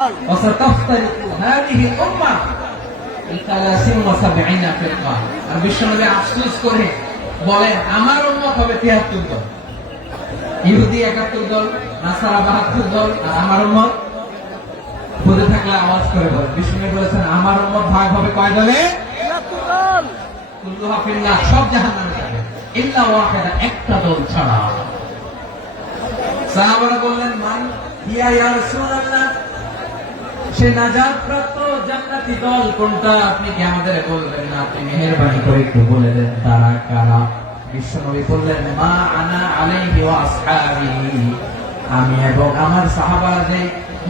وستفترق هذه الأمة على 73 فرقة আর বিশ্বনবী আফসোস করে বলেন আমার উম্মত হবে 73 দল, ইহুদি 71 দল, নাসারা 72 দল, আর আমার উম্মত বুঝে থাকলে আওয়াজ করে বল। বিশ্বনবী বলেছেন আমার উম্মত ভাগ হবে কয় দলে? 73 দল। কুল্লুহা ফিন্নার, সব জাহান্নামে যাবে ইল্লা ওয়াহিদা, একটা দল ছাড়া। সাহাবারা বললেন মান হিয়া ইয়া রাসূলুল্লাহ, সে নাজাত প্রাপ্ত জান্নাতি দল কোনটা? আপনি কি আমাদের বলবেন না? আপনি মেহেরবানি করে একটু বলে দেন তারা কারা। বিশ্বনবী বললেন মা আনা আলাইহি ওয়া আসহাবি, আমি এবং আমার সাহাবারা যে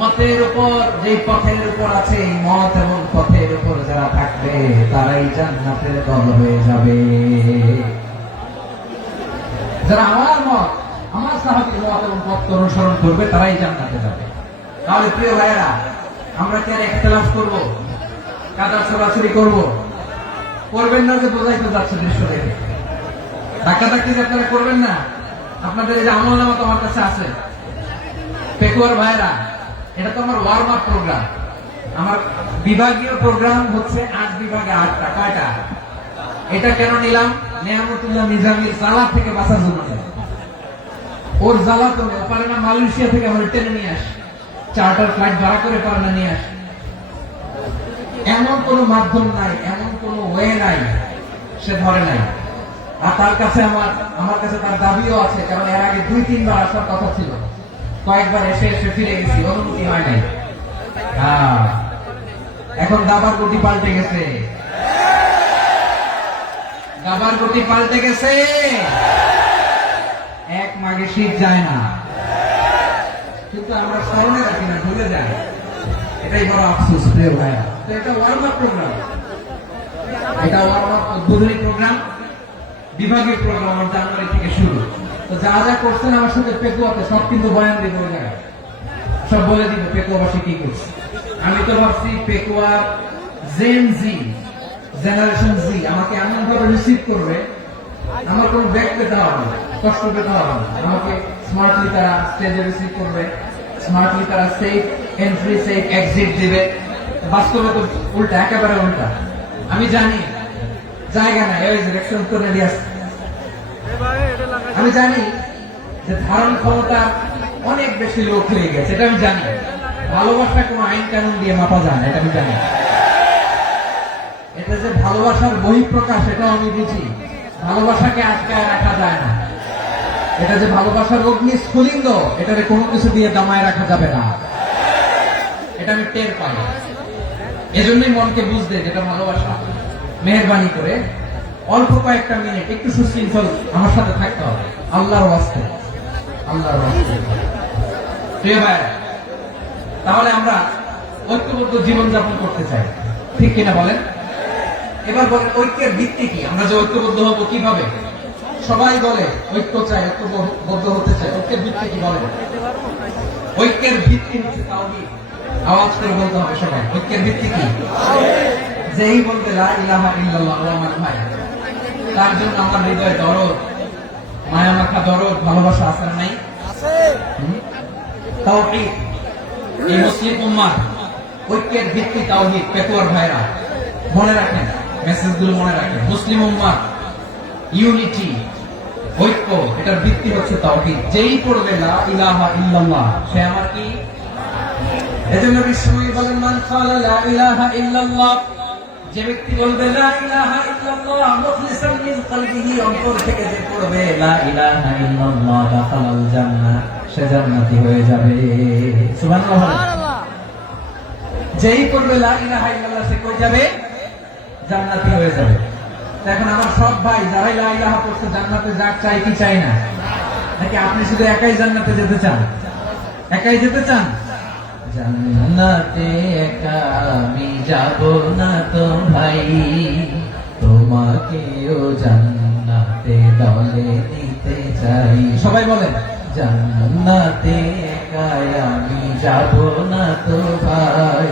মতের উপর, যে পথের উপর আছে, এই মত এবং পথের উপর যারা থাকবে তারাই জান্নাতের দল হয়ে যাবে। যারা আমার মত, আমার সাহাবীর মত এবং পথ অনুসরণ করবে তারাই জান্নাতে যাবে। তাহলে প্রিয় ভাইয়েরা, আমরা কি আর ইখতিলাফ করব, কাদা ছড়াছড়ি করব? করবেন না যে বোঝাইতে যাচ্ছে দৃশ্য দেখে। ধাক্কাধাক্কি যে আপনারা করবেন না। আপনাদের এই যে আমলনামা তো আমার কাছে আছে। পেকুয়ার ভাইয়েরা, এটা তো আমার ওয়ার্ম আপ প্রোগ্রাম। আমার বিভাগীয় প্রোগ্রাম হচ্ছে 8 বিভাগে 8টা। কয়টা? এটা কেন নিলাম? নেয়ামতুল্লাহ নিজামীর জ্বালা থেকে বাঁচার জন্য। ওর জ্বালা তো পারে না মালয়েশিয়া থেকে আমরা টেনে নিয়ে আসি, চার্টার ফ্লাইট ভাড়া করে পারে না নিয়ে আসি। এমন কোন মাধ্যম নাই, এমন কোন ওয়ে নাই সে ধরে নাই। আর তার কাছে আমার কাছে তার দাবিও আছে, কারণ এর আগে 2-3 বার আসার কথা ছিল। কয়েকবার এসে ফিরে গেছি, অনুমতি হয় নাই। এখন দাবার গতি পাল্টে গেছে, দাবার গতি পাল্টে গেছে। এক মাঘে শীত যায় না, কিন্তু আমরা স্মরণে রাখি না, ভুলে যাই। এটাই বড় আফসোস প্রিয় ভাইয়া। তো এটা ওয়ার্ম আপ প্রোগ্রাম, এটা ওয়ার্ম আপ উদ্বোধনী প্রোগ্রাম, বিভাগীয় প্রোগ্রাম জানুয়ারি থেকে শুরু। তো যা যা করছেন আমার সাথে পেকুয়াতে সব কিন্তু বয়ান দিব, ওই জায়গায় সব বলে দিব পেকুয়াবাসী কি করছে। আমি তো ভাবছি পেকুয়ার জেন জি, জেনারেশন জি আমাকে এমন ভাবে রিসিভ করবে, আমার কোনো ব্যাগ পেতে হবে না, কষ্ট পেতে হবে না। আমাকে স্মার্টলি তারা স্টেজে রিসিভ করবে, স্মার্টলি তারা সেফ এন্ট্রি সেফ এক্সিট দিবে। বাস্তবে তো উল্টা, একেবারে উল্টা। আমি জানি জায়গা নাই, ওই যে রিঅ্যাকশন করে রেডি আছে। আমি জানি যে ধারণ ক্ষমতা অনেক বেশি লোক হয়ে গেছে, এটা আমি জানি। ভালোবাসা কোনো আইন কানুন দিয়ে মাপা যায় না, এটা আমি জানি। এটা যে ভালোবাসার বহিঃপ্রকাশ, এটাও আমি বুঝি। ভালোবাসাকে আটকায় রাখা যায় না। এটা যে ভালোবাসার অগ্নি স্ফুলিঙ্গ, এটাকে কোনো কিছু দিয়ে দামায় রাখা যাবে না, এটা আমি টের পাই। এজন্যই মনকে বুঝতে যেটা ভালোবাসা। মেহেরবানি করে অল্প কয়েকটা মিনিট একটু সুশৃঙ্খল আমার সাথে থাকতে হবে, আল্লাহর ওয়াস্তে, আল্লাহর ওয়াস্তে। প্রিয় ভাই, তাহলে আমরা ঐক্যবদ্ধ জীবনযাপন করতে চাই, ঠিক কিনা বলেন? এবার বলেন ঐক্যের ভিত্তি কি? আমরা যে ঐক্যবদ্ধ হবো কিভাবে? সবাই বলে ঐক্য চাই, ঐক্যবদ্ধ হতে চাই। ঐক্যের ভিত্তি কি বলেন? ঐক্যের ভিত্তি হচ্ছে তাওহীদ। আওয়াজ করে বলতে হবে সবাই, ঐক্যের ভিত্তি কি? যেই বলতে লা ইলাহা ইল্লাল্লাহ, আমার ভাই, তার জন্য আমার হৃদয়ে দরদ, মায়া মাখা দরদ, ভালোবাসা আছে না নাই? আছে। তাওহীদ, এই মুসলিম উম্মাহ ঐক্যের ভিত্তি তাওহীদ। পেকুয়ার ভাইরা মনে রাখেন, মেসেজগুলো মনে রাখেন। মুসলিম উম্মাহ ইউনিটি, ঐক্য, এটার ভিত্তি হচ্ছে তাওহীদ। যেই পড়বে লা ইলাহা ইল্লাল্লাহ, সে আমার কি? এজন্য বিশ্বনবী বলেন মান ক্বালা লা ইলাহা ইল্লাল্লাহ, যে ব্যক্তি বলবে লা ইলাহা ইল্লাল্লাহ মুখলিসান মিন কলবিহি, অন্তর থেকে যে পড়বে লা ইলাহা ইল্লাল্লাহ, দাখালাল জান্নাহ, সে জান্নাতি হয়ে যাবে। সুবহানাল্লাহ। যেই পড়বে লা ইলাহা ইল্লাল্লাহ, সে কই যাবে? জান্নাতি হয়ে যাবে। এখন আমার সব ভাই যারাই লা ইলাহা পড়ছে জান্নাতে যাক, চাই কি চাই না? নাকি আপনি শুধু একাই জান্নাতে যেতে চান? একাই যেতে চান? জান্নাতে একা আমি যাব না তো ভাই, তোমাকেও জান্নাতে দলে নিতে চাই। সবাই বলেন জান্নাতে একা আমি যাব না তো ভাই,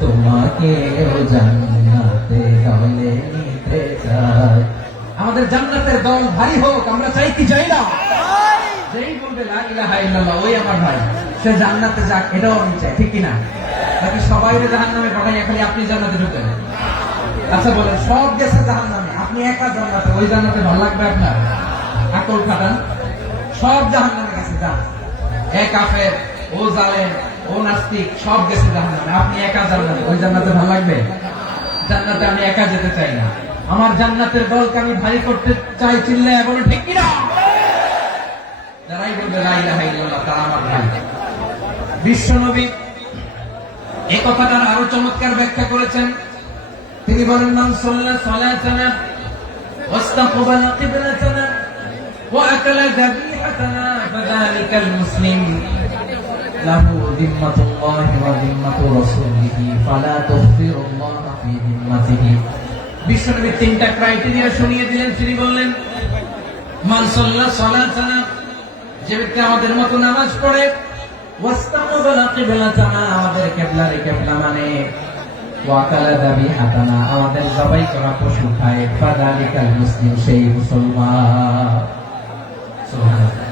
তোমাকেও জান্নাতে দলে নিতে চাই। আমাদের জান্নাতের দল ভারী হোক, আমরা চাই কি চাই না? যেই বলবে লা ইলাহা ইল্লাল্লাহ, ওই আমার ভাই। সে জান্নাতে যাক, এটাও আমি চাই, ঠিক কিনা? নাকি সবাই জাহান্নামে পাঠাইয়া খালি আপনি জান্নাতে ঢুকেন? আচ্ছা বলেন, সব গেছে জাহান্নামে, আপনি একা জান্নাতে, ওই জান্নাতে ভালো লাগবে আপনার? আকল খাটান। সব জাহান্নামে গেছে, যান। এক কাফের, ও জালেম, ও নাস্তিক, সব গেছে জাহান্নামে, আপনি একা জান্নাতে, ওই জান্নাতে ভালো লাগবে? জান্নাতে আমি একা যেতে চাই না, আমার জান্নাতের দলকে আমি ভারী করতে চাই। চিল্লায় বলে ঠিক কিনা? যারাই বলবে লা ইলাহা ইল্লাল্লাহ তারা আমার ভাই। বিশ্বনবী এই কথাটার আরো চমৎকার ব্যাখ্যা করেছেন। তিনি বলেন, মান সাল্লা সালাতানা ওয়াস্তাকবালা কিবলাতানা ওয়া আকালা যাবিহাতানা ফাযালিকাল মুসলিম লাহু যিম্মাতুল্লাহি ওয়া যিম্মাতু রাসূলিহি ফালা তুখফিরুল্লাহ ফি যিম্মাতিহি। বিশ্বনবী তিনটা ক্রাইটেরিয়া শুনিয়ে দিলেন। তিনি বললেন, মান সাল্লা সালাতানা, যে ব্যক্তি আমাদের মতো নামাজ পড়ে, ওয়াস্তাকবালা কিবলাতানা, আমাদের কিবলারে কিবলা মানে, ওয়াকালা যাবিহাতানা, আমাদের জবাই করা পশু খায়, ফাযালিকাল মুসলিম, সেই মুসলমান। সুবহানাল্লাহ।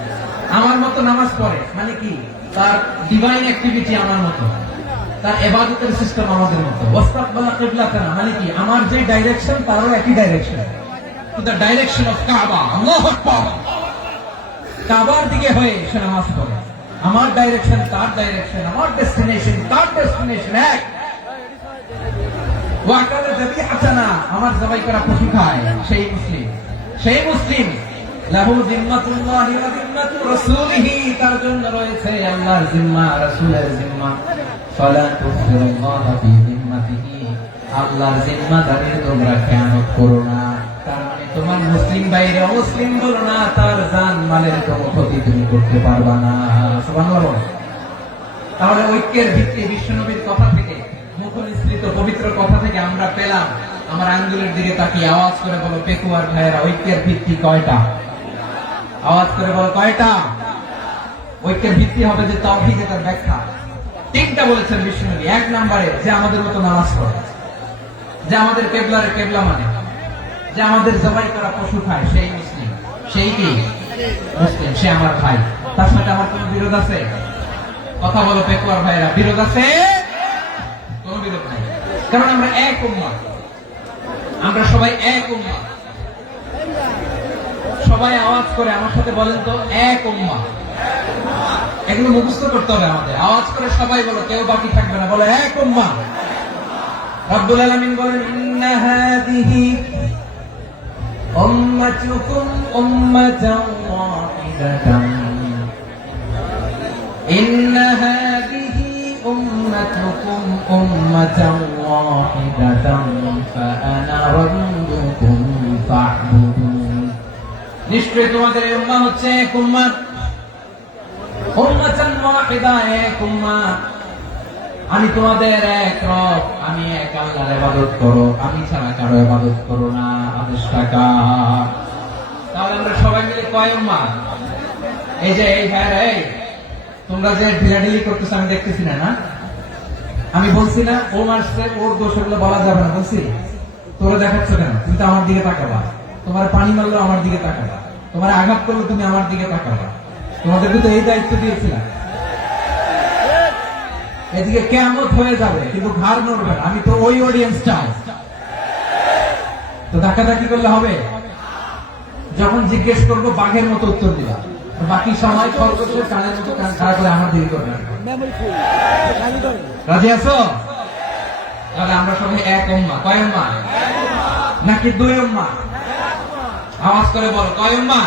আমার মতো নামাজ পড়ে মানে কি? তার ডিভাইন অ্যাক্টিভিটি আমার মতো, তার ইবাদতের সিস্টেম আমাদের মতো। ওয়াস্তাকবালা কিবলাতানা মানে কি? আমার যে ডাইরেকশন তারও একই direction, to the direction of কাবা। আল্লাহু আকবার। কাবার দিকে হয়ে সে নামাজ পড়ে। আমার ডাইরেকশন তার ডাইরেকশন, আমার ডেস্টিনেশন তার ডেস্টিনেশন এক। ওয়াকালা যাবিহাতানা, আমার জবাই করা পশু খায়, সেই মুসলিম। সেই মুসলিম লাহু যিম্মাতুল্লাহি ওয়া যিম্মাতু রাসূলিহি, তার জন্য রয়েছে আল্লাহর জিম্মা, রাসূলের জিম্মা। ফালা তুখফিরুল্লাহ ফি যিম্মাতিহি, আল্লাহর জিম্মাদারির তোমরা খেয়ানত করো না। তার মানে তোমার মুসলিম বাইরে অমুসলিম বলো না, তার জান মালের কোনো ক্ষতি তুমি করতে পারবা না। সুবহানাল্লাহ। তাহলে ঐক্যের ভিত্তি বিশ্বনবীর কথা থেকে, মুখনিসৃত পবিত্র কথা থেকে আমরা পেলাম। আমার আঙ্গুলের দিকে তাকিয়ে আওয়াজ করে বলো পেকুয়ার ভাইয়েরা, ঐক্যের ভিত্তি কয়টা? আওয়াজ করে বলো কয়টা? ঐক্যের ভিত্তি হবে যে তাওহীদ, এটার ব্যাখ্যা তিনটা বলেছেন বিশ্বনবী। এক নম্বরে, যে আমাদের মতো নামাজ পড়ে, যে আমাদের কিবলারে কিবলা মানে, যে আমাদের জবাই করা পশু খায়, সেই মুসলিম। সেই কি? মুসলিম, সে আমার ভাই। তার সাথে আমার কোনো বিরোধ আছে? কথা বলো পেকুয়ার ভাইয়েরা, বিরোধ আছে? কোনো বিরোধ নাই, কারণ আমরা এক উম্মাহ, আমরা সবাই এক উম্মাহ। সবাই আওয়াজ করে আমার সাথে বলেন তো, এক উম্মাহ। এগুলো মুখস্থ করতে হবে আমাদের। আওয়াজ করে সবাই বলো, কেউ বাকি থাকবে না, বলো এক উম্মাহ। রব্বুল আলামিন বলেন, ইন্না হাযিহি উম্মাতুকুম উম্মাতান ওয়াহিদাতান, ইন্না হাযিহি উম্মাতুকুম উম্মাতান ওয়াহিদাতান ফাআনা রাব্বুকুম ফা'বুদুন। নিশ্চয়ই তোমাদের এই উম্মাহ হচ্ছে এক উম্মাহ, উম্মাতান ওয়াহিদা, এক উম্মাহ। আমি তোমাদের এক রব, আমি এক আল্লাহর ইবাদত করো, আমি ছাড়া কারো ইবাদত করো না। আদেশটা কার? তাহলে আমরা সবাই মিলে কয় উম্মাহ? এই যে এই ভাইরা, এই তোমরা যে ঢিলাঢিলি করতেছ আমি দেখতেছি না, না? আমি বলছি না ও মারছে, ওর দোষ, এগুলো বলা যাবে না বলছি? তোরা দেখাচ্ছ কেন? তুমি তো আমার দিকে তাকাবা। তোমার পানি মারলো আমার দিকে তাকাবা, তোমার আঘাত করলো তুমি আমার দিকে তাকাবা। তোমাদেরকে তো এই দায়িত্ব দিয়েছিলাম। এদিকে কিয়ামত হয়ে যাবে কিন্তু ঘাড় নড়বে না। আমি তো ওই অডিয়েন্স চাই। তো ধাক্কাধাক্কি করলে হবে? যখন জিজ্ঞেস করবো বাঘের মতো উত্তর দিবা, বাকি সময় খরগোশের কানের মতো কান খাড়া করে আমার দিকে করবে। রাজি আছো? তাহলে আমরা সবাই এক উম্মাহ। কয় উম্মাহ? নাকি দুই উম্মাহ? আওয়াজ করে বলো, কয় উম্মাহ?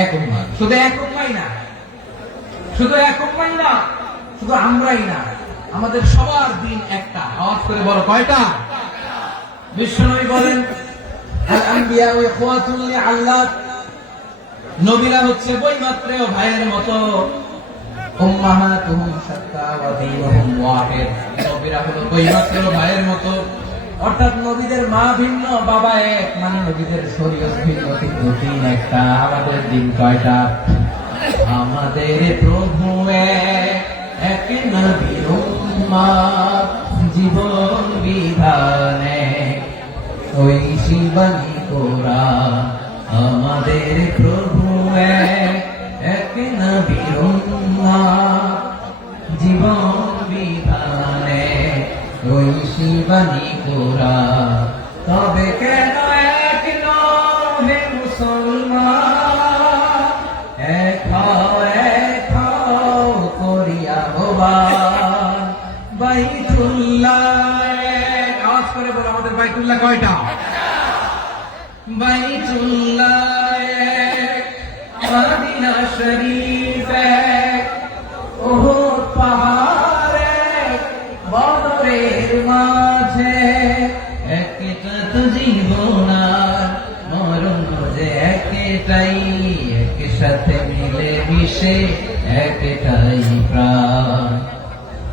এক উম্মাহ। শুধু এক উম্মাহই না, শুধু এক উম্মাহই না, শুধু আমরাই না, আমাদের সবার দিন একটা। আওয়াজ করে বলো কয়টা? বিশ্বনবী বলেন, আল আম্বিয়া ইখওয়াতুন লিআল্লাহ, নবীরা হচ্ছে বৈমাত্রেয় ভাইয়ের মতো। উম্মাহাতুহুম শাত্তা ওয়া দীনুহুম ওয়াহিদ, নবীরা হলো বৈমাত্রেয় ভাইয়ের মতো। অর্থাৎ নবীদের মা ভিন্ন, বাবা এক, মানে নবীদের শরীয়ত ভিন্ন, কিন্তু দিন একটা। আমাদের দিন কয়টা? আমাদের প্রভু এক, নবীর উম্মাহ, জীবন বিধানে ওই শিবানী কোরআন। আমাদের প্রভু এক, নবীর উম্মাহ, জীবন বিধানে ঐশী বাণী কোরা। তবে কেন এক নও হে মুসলমান, এক হও করিয়া আহ্বান। বাইতুল্লাহ এক, আওয়াজ করে বলো আমাদের বাইতুল্লাহ কয়টা? বাইতুল্লাহ এক, মদিনা শরীফ এক, ওহুদ পাহাড় এক, বদরের মাঝে একটা তো জীবন আর মরণ যে একটাই, একসাথে মিলে মিশে একটাই প্রাণ।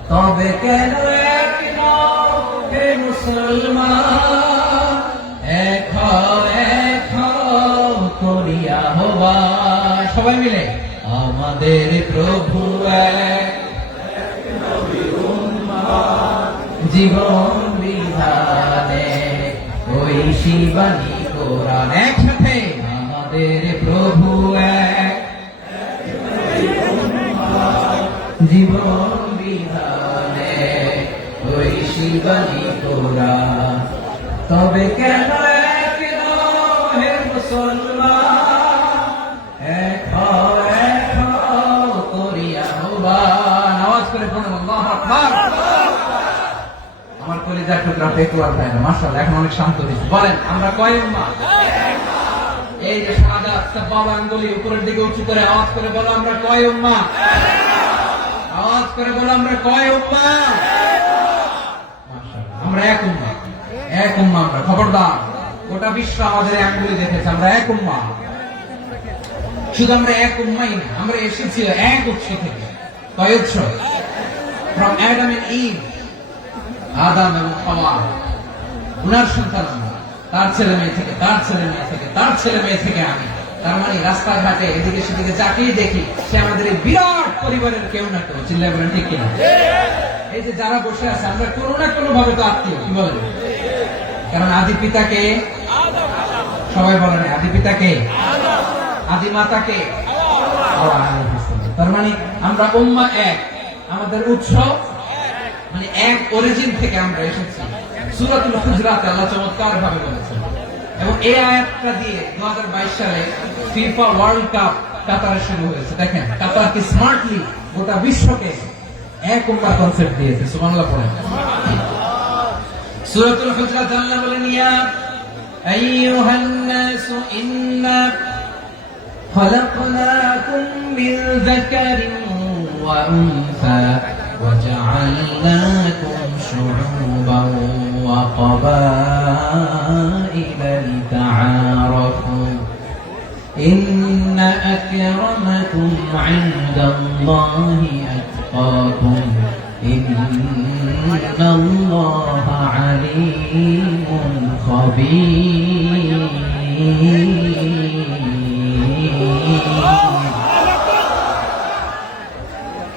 তবে কেন এক নও হে মুসলমান, এক হও করিয়া আহ্বান। সবাই মিলে আমাদের প্রভু এক, জীবন বিধানে ঐশী বাণী কোরআন। একসাথে আমাদের প্রভু এক, জীবন বিধানে ঐশী বাণী কোরআন। তবে কেন এক নও হে মুসলমান, এক হও করিয়া আহ্বান। আওয়াজ করে বলুন আল্লাহু আকবার। আমার কলিজার টুকরা পেকুয়ার ভাই না, মাশাআল্লাহ এখন অনেক শান্ত হয়েছে। বলেন আমরা কয় উম্মাহ? এই যে শাহাদাত সাবাবা আঙ্গুলি উপরের দিকে উঁচু করে আওয়াজ করে বলো আমরা কয় উম্মাহ? আওয়াজ করে বলো আমরা কয় উম্মাহ? মাশাআল্লাহ আমরা এক উম্মাহ, এক উম্মাহ আমরা। খবরদার, গোটা বিশ্ব আমাদের আঙ্গুলি দেখেছে, আমরা এক উম্মাহ। শুধু আমরা এক উম্মাহই না, আমরা এসেছি এক উৎস থেকে। কয় উৎস? ফ্রম অ্যাডাম এন্ড ইভ, আদম এবং হাওয়া, উনার সন্তান আমরা, তার ছেলে মেয়ে থেকে, তার ছেলে মেয়ে থেকে, তার ছেলে মেয়ে থেকে আমি। তার মানে রাস্তাঘাটে এদিকে সেদিকে যাকেই দেখি সে আমাদের এই বিরাট পরিবারের কেউ না কেউ। চিল্লায় বলেন ঠিক কিনা? এই যে যারা বসে আছে আমরা কোনো না কোনো ভাবে তো আত্মীয়, কি বলেন? কারণ আদি পিতাকে, সবাই বলেন আদি পিতাকে, আদি মাতাকে। তার মানে আমরা উম্মাহ এক, আমাদের উৎস মানে এক অরিজিন থেকে আমরা এসেছি। সূরাতুল হুজরাতে আল্লাহ চমৎকার ভাবে বলেছেন। এবং এই আয়াতটা দিয়ে 2022 সালে ফিফা ওয়ার্ল্ড কাপ কাতারে শুরু হয়েছে। দেখেন কাতার কি স্মার্টলি গোটা বিশ্বকে এক উম্মাহ কনসেপ্ট দিয়েছে। সুবহানাল্লাহ পড়েন। সূরাতুল হুজরাত আল্লাহ বলেন ইয়া আইয়ুহান নাস ইন্না খলাকনাকুম মিন যাকারিন ওয়া উনসা وجعلناكم شعوبا وقبائل لتعارفوا إن أكرمكم عند الله أتقاكم إن الله عليم خبير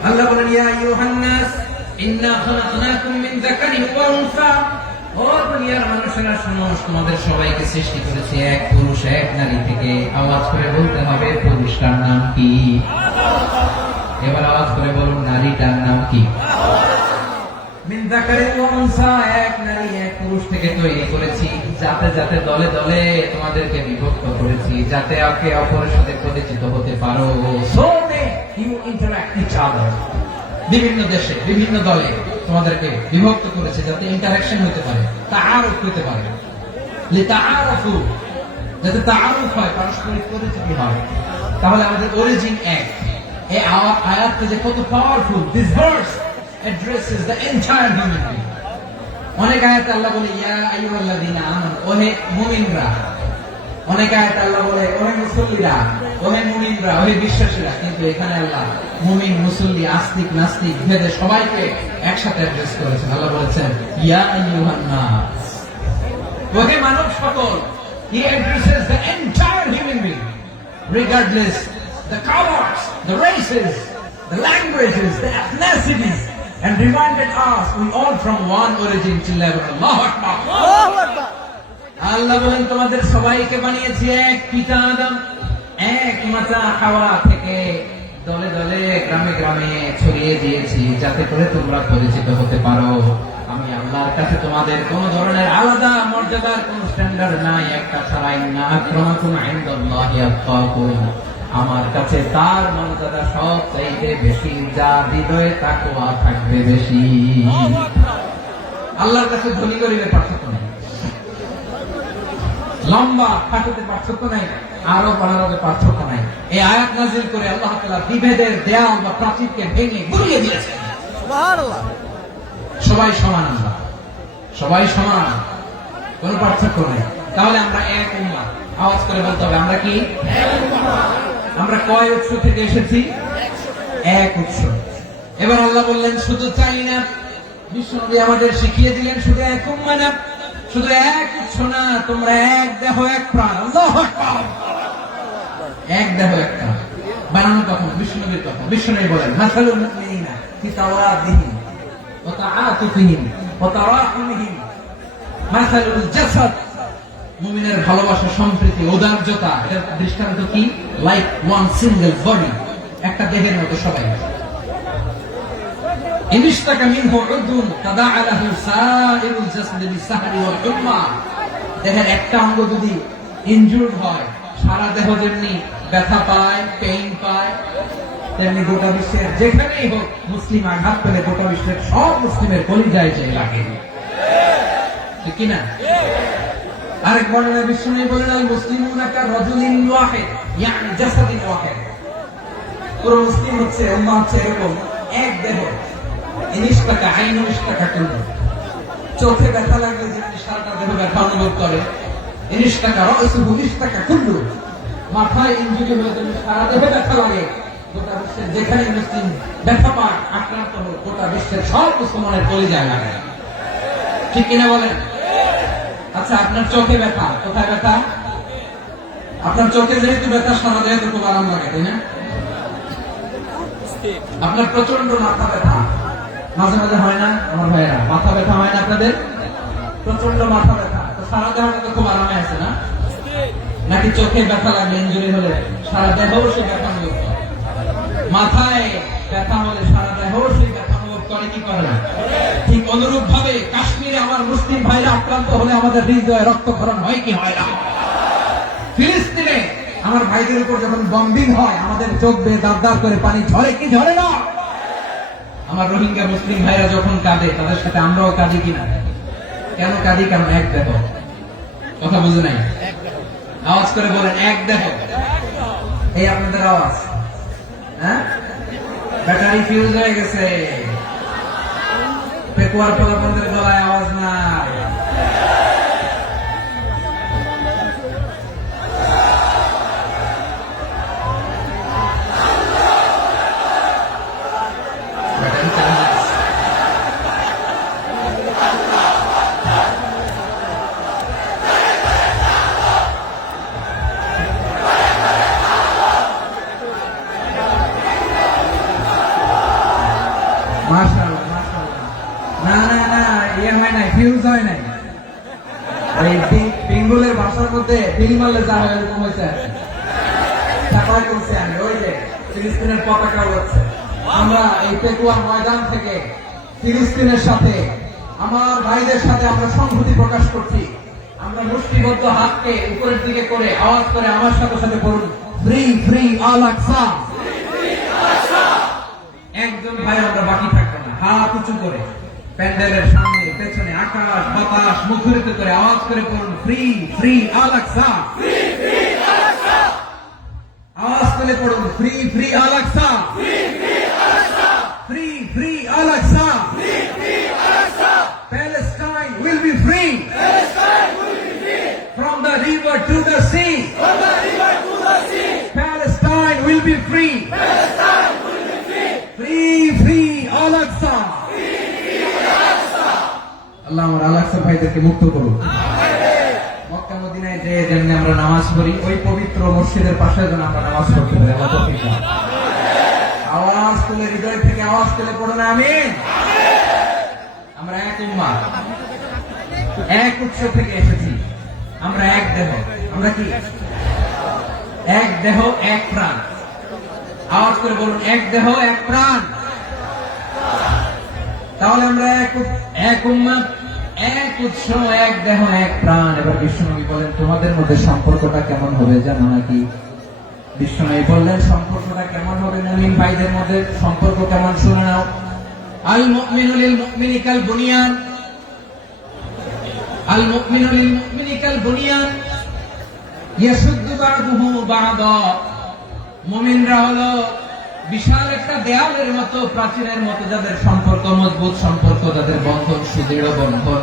আল্লাহ বলেন ইয়া আইয়ুহান নাস ইন্না খালাকনাকুম মিন যাকারিন ওয়া উনসা। ও দুনিয়ার মানুষেরা শুনো, তোমাদের সবাইকে সৃষ্টি করেছি এক পুরুষ এক নারী থেকে। আওয়াজ করে বলতে হবে পুরুষটার নাম কি? এবার আওয়াজ করে বলুন নারীটার নাম কি? মিন যাকারিন ওয়া উনসা, এক নারী এক পুরুষ থেকে তৈরি করেছি। যাতে যাতে দলে দলে তোমাদেরকে বিভক্ত করেছি, যাতে একে অপরের সাথে পরিচিত হতে পারো। So you interact each other. বিভিন্ন দেশে বিভিন্ন দলে তোমাদেরকে বিভক্ত করেছে যাতে ইন্টারঅ্যাকশন হতে পারে, তাআরুফ হতে পারে। লিতাআরফু, যাতে তাআরুফ হয়, পারস্পরিক পরিচিতি হয়। তাহলে আমাদের অরিজিন এক। এই আয়াতটা যে কত powerful. This verse addresses the entire human being. অনেক আয়াতে আল্লাহ বলে ইয়া আইয়ুহাল্লাযীনা আমানু, ওহে মুমিনরা। অনেক আয়াতে আল্লাহ বলে ওহে মুসল্লিরা, ওহে মুমিনরা, ওহে বিশ্বাসীরা। কিন্তু এখানে আল্লাহ মুমিন মুসল্লি আস্তিক নাস্তিক ভেদে সবাইকে একসাথে অ্যাড্রেস করেছেন। আল্লাহ বলেছেন ইয়া আইয়ুহান নাস, ওহে মানব সকল। He addresses the entire human being, regardless the colors, the races, the languages, the ethnicities, and reminded us we all from one origin. Allahu Akbar, Allahu Akbar. আল্লাহ বলেন তোমাদের সবাইকে বানিয়েছি এক পিতা আদম, এক মাতা হাওয়া থেকে। দলে দলে গ্রামে গ্রামে ছড়িয়ে দিয়েছি যাতে করে তোমরা পরিচিত হতে পারো। আমি আল্লাহর কাছে তোমাদের কোন ধরনের আলাদা মর্যাদার কোন স্ট্যান্ডার্ড নাই, একটা ছাড়া ইন্না আক্রামাকুম ইনদাল্লাহি আতকাকুম। আমার কাছে তার মর্যাদা সব চাইতে বেশি, যা হৃদয়ে তাকওয়া থাকবে বেশি। আল্লাহর কাছে ধনী গরিবের পার্থক্য নেই, লম্বা খাটোতে পার্থক্য নাই, আরো বাড়ানোতে পার্থক্য নাই। এই আয়াত নাযিল করে আল্লাহ তাআলা বিভেদের দেয়াল বা প্রাচীরকে ভেঙে গুড়িয়ে দিয়েছেন। সুবহানাল্লাহ। সবাই সমান, আল্লাহ সবাই সমান, কোন পার্থক্য নেই। তাহলে আমরা এক উম্মাহ। আওয়াজ করে বলতে হবে আমরা কি? আমরা কয় উৎস থেকে এসেছি? এক উৎস। এবার আল্লাহ বললেন শুধু চাই না, বিশ্বনবী আমাদের শিখিয়ে দিলেন শুধু এক উম্মাহ না, শুধু এক উৎস না, তোমরা এক দেহ এক প্রাণ। আল্লাহু আকবার। এক দেহ এক প্রাণ বানানো কখন? বিশ্বনবীর কথা। বিশ্বনবী বলেন মাসালুল মুমিনিনা ফি তাওয়াদিহিম ওয়া তাআতুফিহিম ওয়া তারাহুমিহিম মাসালুল জাসাদ। মুমিনের ভালোবাসা, সম্প্রীতি, ঔদার্যতা, এর দৃষ্টান্ত কি? লাইক ওয়ান সিঙ্গেল বডি, একটা দেহের মতো সবাই। ইনিশতাকা মিনহু উদুন তাদাআ লাহু সাইরুল জাসাদি বিসাহরি ওয়াল হুম্মা। দেহের একটা অঙ্গ যদি ইনজুর্ড হয়, সারা দেহ যেমনি ব্যথা পায়, পেইন পায়, তেমনি গোটা বিশ্বের যেখানেই হোক মুসলিম আঘাত পেলে গোটা বিশ্বের সব মুসলিমের কলিজায় যে লাগে, ঠিক কিনা? আরেক বর্ণনায় বিশ্বনবী বলেন আল মুসলিমুনা কা রাজুলিন ওয়াহিদ ইয়ানি জাসাদিন ওয়াহিদ। পুরো মুসলিম হচ্ছে, উম্মাহ হচ্ছে এরকম এক দেহ। ইনিশতাকা আইনু ইশতাকা কুল্লু। চোখে ব্যথা লাগলে যেমনি সারা দেহ ব্যথা অনুভব করে, ইনিশতাকা রাসুহু ইশতাকা কুল্লু। মাথায় ইনজুরি হলে যেমনি সারা দেহে ব্যথা লাগে, গোটা বিশ্বের যেখানে মুসলিম ব্যথা পায়, আক্রান্ত হোক, গোটা বিশ্বের সব মুসলমানের কলিজায় লাগে, ঠিক কিনা বলেন? আচ্ছা, আপনার চোখে ব্যথা, কোথায় ব্যথা? আপনার চোখে যেহেতু ব্যথা, সারা দেহে তো খুব আরাম লাগে, তাই না? আপনার প্রচন্ড মাথা ব্যথা মাঝে মাঝে হয় না? আমার ভাইয়েরা, মাথা ব্যথা হয় না আপনাদের? প্রচন্ড মাথা ব্যথা, তো সারা দেহ তো খুব আরামে আছে না? নাকি চোখে ব্যথা লাগলে, ইনজুরি হলে সারা দেহ সে ব্যথা অনুভব করে? মাথায় ব্যথা হলে সারা দেহ সে ব্যথা অনুভব করে কি করে না? ঠিক অনুরূপ ভাবে কাশ্মীরে আমার মুসলিম ভাইরা আক্রান্ত হলে আমাদের হৃদয়ে রক্তক্ষরণ হয় কি হয় না? ফিলিস্তিনে আমার ভাইদের উপর যখন বম্বিং হয়, আমাদের চোখ বেয়ে দাঁত দাঁত করে পানি ঝরে কি ঝরে না? আমার রোহিঙ্গা মুসলিম ভাইরা যখন কাঁদে, তাদের সাথে আমরাও কাঁদি কিনা? কেন কাঁদি? কারণ এক দেহ। কথা বুঝে নাই? আওয়াজ করে বলেন এক দেহ। এই আপনাদের আওয়াজ, হ্যাঁ? ব্যাটারি ফিউজ হয়ে গেছে, পেকুয়ার পোলাপনদের গলায় আওয়াজ নাই। বেঙ্গলের ভাষার মধ্যে ফিল্ম মারলে যা হয় এরকম হয়েছে। আমি ওই যে ফিলিস্তিনের পতাকা উড়াচ্ছে। আমরা এই পেকুয়া ময়দান থেকে ফিলিস্তিনের সাথে, আমার ভাইদের সাথে আমরা সংহতি প্রকাশ করছি। আমরা মুষ্টিবদ্ধ হাতকে উপরের দিকে করে আওয়াজ করে আমার সাথে সাথে পড়ুন, ফ্রি ফ্রি আল আকসা। একজন ভাই আমরা বাকি থাকবো না, হাত উঁচু করে প্যান্ডেলের সামনে পেছনে আকাশ বাতাস মুখরিত করে আওয়াজ করে পড়ুন, ফ্রি ফ্রি আল আকসা। আওয়াজ করে পড়ুন, free free Al Aqsa, free free Al Aqsa. Palestine will be free from the river to the sea. Palestine will be free. Free free Al Aqsa. আল্লাহ আমার আল আকসা ভাইদেরকে মুক্ত করুন। মক্কা মদিনায় যে যেমনি আমরা নামাজ পড়ি, ওই পবিত্র মসজিদের পাশে যেন আমরা নামাজ পড়তে পারি। আল্লাহ তৌফিক দান। আওয়াজ তুলে, হৃদয় থেকে আওয়াজ তুলে পড়ুন আমিন। আমরা এক উম্মাহ, এক উৎস থেকে এসেছি, আমরা এক দেহ। আমরা কি? এক দেহ এক প্রাণ। আওয়াজ করে বলুন, এক দেহ এক প্রাণ। তাহলে আমরা এক উম্মত, এক উৎস, এক দেহ এক প্রাণ। এবার বিশ্বনবী বলেন, তোমাদের মধ্যে সম্পর্কটা কেমন হবে জানো নাকি? বিশ্বনবী বললেন, সম্পর্কটা কেমন হবে? মুমিন ভাইদের মধ্যে সম্পর্ক কেমন শুনে নাও। আল মুমিনু লিল মুমিনি কাল বুনিয়ান, আল মুমিনু লিল মুমিনি কাল বুনিয়ান ইয়াশুদ্দু বা'দুহু বা'দা। মুমিনরা হলো বিশাল একটা দেয়ালের মতো, প্রাচীরের মতো, যাদের সম্পর্ক মজবুত, সম্পর্ক যাদের বন্ধন সুদৃঢ় বন্ধন,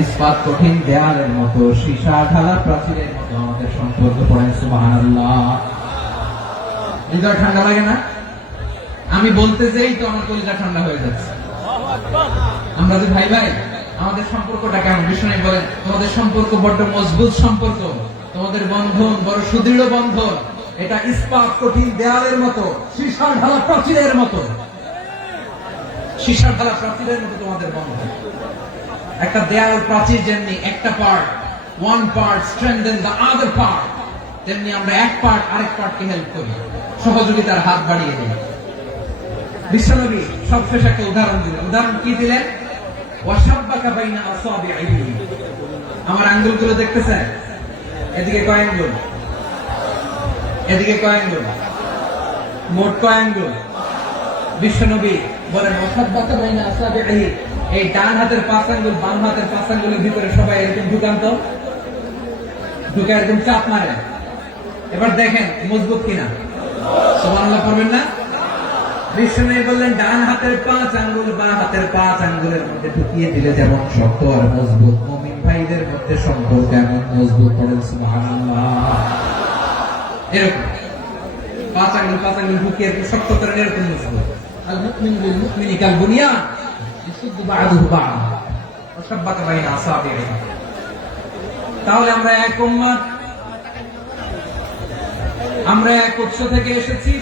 ইস্পাত কঠিন দেয়ালের মতো, সীসা ঢালা প্রাচীরের মতো আমাদের সম্পর্ক। পড়েন সুবহানাল্লাহ। হৃদয় ঠান্ডা লাগে না? আমি বলতে যেই তো আমার কলিজা ঠান্ডা হয়ে যাচ্ছে। আমরা যে ভাই ভাই, আমাদের সম্পর্কটা কেমন? বিষ্ণু বলেন, তোমাদের সম্পর্ক বড্ড মজবুত সম্পর্ক, তোমাদের বন্ধন বড় সুদৃঢ় বন্ধন, এটা ইস্পাত কঠিন দেয়ালের মতো, সীসা ঢালা প্রাচীরের মতো, সীসা ঢালা প্রাচীরের মতো তোমাদের বন্ধন। একটা দেয়াল প্রাচীর যেমনি একটা part, one part strengthen the other part, তেমনি আমরা এক পার্ট আরেক পার্টকে হেল্প করি, সহযোগিতার হাত বাড়িয়ে দিই। বিশ্বনবী সবশেষ একটা উদাহরণ দিলেন। উদাহরণ কি দিলেন? ওয়াশাব্বাকা বাইনা আসাবিহি। আমার আঙ্গুলগুলো দেখতেছেন? এদিকে কয় আঙ্গুল, এদিকে কয় আঙ্গুল, মোট কয় আঙ্গুল? বিশ্বনবী বলেন, ওয়াশাব্বাকা বাইনা আসাবিহি, এই ডান হাতের 5 আঙ্গুল বাম হাতের 5 আঙ্গুলের ভিতরে সবাই এরকম ঢুকান তো, ঢুকে এরকম চাপ মারে। এবার দেখেন মজবুত কিনা। সুবহানাল্লাহ পড়বেন না? বিশ্বনবী বললেন, ডান হাতের 5 আঙ্গুল বাম হাতের 5 আঙ্গুলের মধ্যে ঢুকিয়ে দিলে যেমন শক্ত আর মজবুত, মুমিন ভাইদের মধ্যে সম্পর্ক এমন মজবুত। পড়েন সুবহানাল্লাহ। এরকম 5 আঙ্গুল ঢুকিয়ে শক্ত করে এরকম মজবুত। আল মুমিনু লিল মুমিনি কাল বুনিয়ান ইয়াশুদ্দু বা'দুহু বা'দা ওয়া শাব্বাকা বাইনা আসাবিহি। তাহলে আমরা এক উম্মত, আমরা এক উৎস থেকে এসেছি,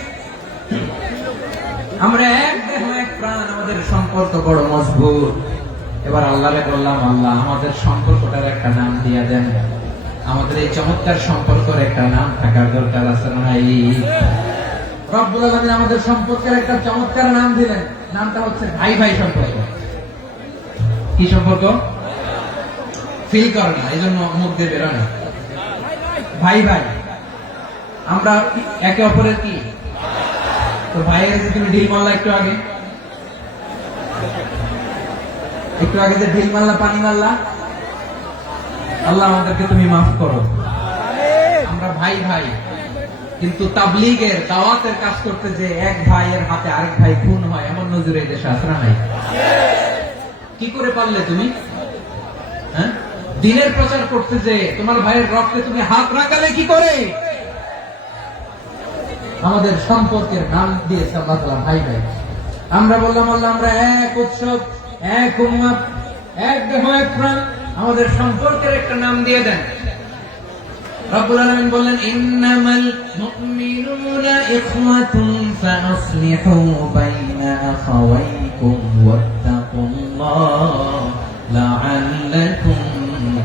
আমরা এক দেহ এক প্রাণ, আমাদের সম্পর্ক বড় মজবুত। এবার আল্লাহরে বললাম, আল্লাহ আমাদের সম্পর্কটার একটা নাম দিয়া দেন। আমাদের এই চমৎকার সম্পর্কের একটা নাম থাকার দরকার আছে না? রব্বুল আলামিন আমাদের সম্পর্কের একটা চমৎকার নাম দিলেন। নামটা হচ্ছে ভাই ভাই সম্পর্ক। কি সম্পর্ক? ফিল করে না, এই জন্য মুখ দিয়ে বেরোয় না। ভাই ভাই, আমরা একে অপরের কি? তো ভাইয়ের যে তুমি ঢিল মারলা একটু আগে, যে ঢিল মারলা, পানি মারলা, আল্লাহ আমাদেরকে তুমি মাফ করো। আমরা ভাই ভাই, কিন্তু তাবলীগের দাওয়াতের কাজ করতে যে এক ভাইয়ের হাতে আরেক ভাই খুন হয়, এমন নজির এই দেশে আছে না? নাই। কি করে পারলে তুমি? হ্যাঁ, দিনের প্রচার করতে যে তোমার ভাইয়ের রক্তে তুমি হাত রাখালে কি করে? আমাদের সম্পর্কের নাম দিয়েছে আল্লাহ তাআলা ভাই ভাই। আমরা বললাম, আল্লাহ আমরা এক উৎসব, এক উম্মত, এক দেহ এক প্রাণ, আমাদের সম্পর্কের একটা নাম দিয়ে দেন। রব্বুল আলামিন বললেন, ইন্নামাল মুমিনুনা ইখওয়াতুন ফাসলিহু বাইনা আখাওয়াইকুম ওয়াত্তাকুল্লাহ লাআল্লাকুম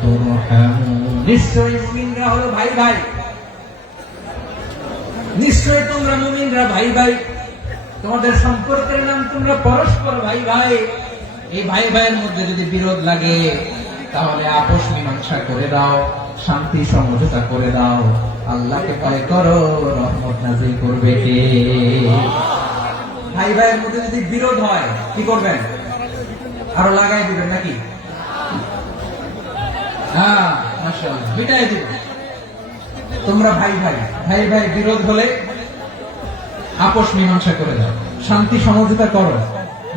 তুরহামুন। নিশ্চয়ই মুমিনরা হলো ভাই ভাই, নিশ্চয়ই তোমরা মুমিনরা ভাই ভাই, তোমাদের সম্পর্কের নাম তোমরা পরস্পর ভাই ভাই। এই ভাই ভাইয়ের মধ্যে যদি বিরোধ লাগে তাহলে আপোষ মীমাংসা করে দাও, শান্তি সমঝোতা করে দাও। আল্লাহকে ভয় করো, রহমত নাযিল করবে কে? ভাই ভাইয়ের মধ্যে যদি বিরোধ হয় কি করবেন? আরো লাগাই দিবেন নাকি? হ্যাঁ, মাশাআল্লাহ, বিটাই দিবেন। তোমরা ভাই ভাই, ভাই ভাই বিরোধ হলে আপোষ মীমাংসা করে দাও, শান্তি সমঝোতা করো,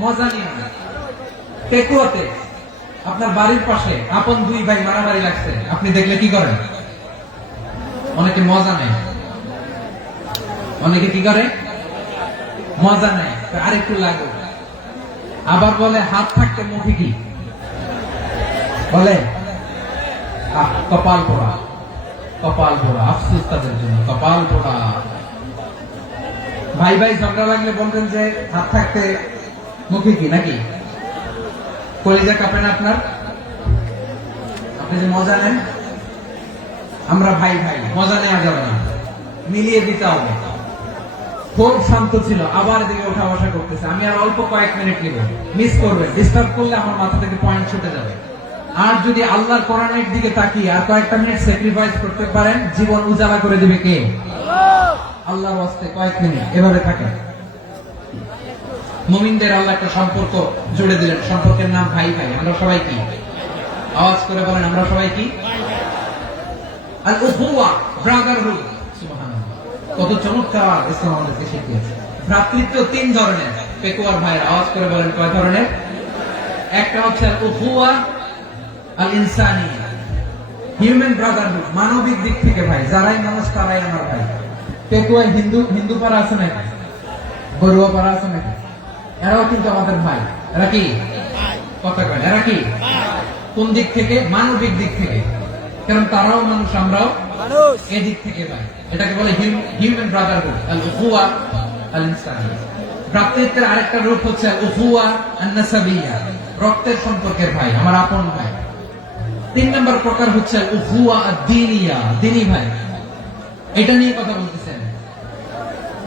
মজা নিয়ে না। পেকুয়াতে আপনার বাড়ির পাশে আপন 2 ভাই মারামারি লাগছে, আপনি দেখলে কি করেন? অনেকে মজা নেয়। অনেকে কি করে? মজা নেয়, আরেকটু লাগো। আবার বলে হাত থাকতে মুঠি কি বলে? কপাল পোড়া, কপাল পোড়া, আফসোস তাদের জন্য, কপাল পোড়া। ভাই ভাই ঝগড়া লাগলে বলবেন যে হাত থাকতে মুখে কি, নাকি? কলিজা কাঁপে না আপনার? আপনি যে মজা নেন। আমরা ভাই ভাই, মজা নেওয়া যাবে না, মিলিয়ে দিতে হবে। খুব শান্ত ছিল, আবার এদিকে ওঠা বসা করতেছে। আমি আর অল্প কয়েক মিনিট নিব, মিস করবে, ডিস্টার্ব করলে আমার মাথা থেকে পয়েন্ট ছুটে যাবে। আর যদি আল্লাহর কোরআনের দিকে তাকিয়ে আর কয়েকটা মিনিট স্যাক্রিফাইস করতে পারেন, জীবন উজালা করে দিবে কে? আল্লাহর ওয়াস্তে কয়েক মিনিট এভাবে থাকে। মুমিনদের আল্লাহ একটা সম্পর্ক জুড়ে দিলেন, সম্পর্কের নাম ভাই ভাই। আমরা সবাই কি? আওয়াজ করে বলেন, আমরা সবাই কি? আল উখুয়া, ব্রাদারহুড। সুবহানাল্লাহ, কত চমৎকার ইসলাম আমাদেরকে শিখিয়েছে। ভ্রাতৃত্ব তিন ধরনের। পেকুয়ার ভাইয়ের আওয়াজ করে বলেন, কয় ধরনের? একটা হচ্ছে আল উখুয়া আল ইনসানিয়া, হিউম্যান ব্রাদারহুড, মানবিক দিক থেকে ভাই, যারাই মানুষ তারাই আমার ভাই। পেকুয়ায় হিন্দু পাড়া আছে নাকি? বড়ুয়া পাড়া আছে নাকি? এরাও কিন্তু আমাদের ভাই। এরা কি? কথা কয়, এরা কি? কোন দিক থেকে? মানবিক দিক থেকে। কারণ তারাও মানুষ, আমরাও মানুষ, এদিক থেকে ভাই। এটাকে বলে হিউম্যান ব্রাদারহুড, আল উখুয়া আল ইনসানিয়া। ভ্রাতৃত্বের আরেকটা রূপ হচ্ছে আল উখুয়া আন নাসাবিয়া, রক্তের সম্পর্কের ভাই, আমার আপন ভাই। তিন নম্বর প্রকার হচ্ছে আল উখুয়া আদ-দীনিয়া, দ্বীনি ভাই। এটা নিয়ে কথা বলতেছেন,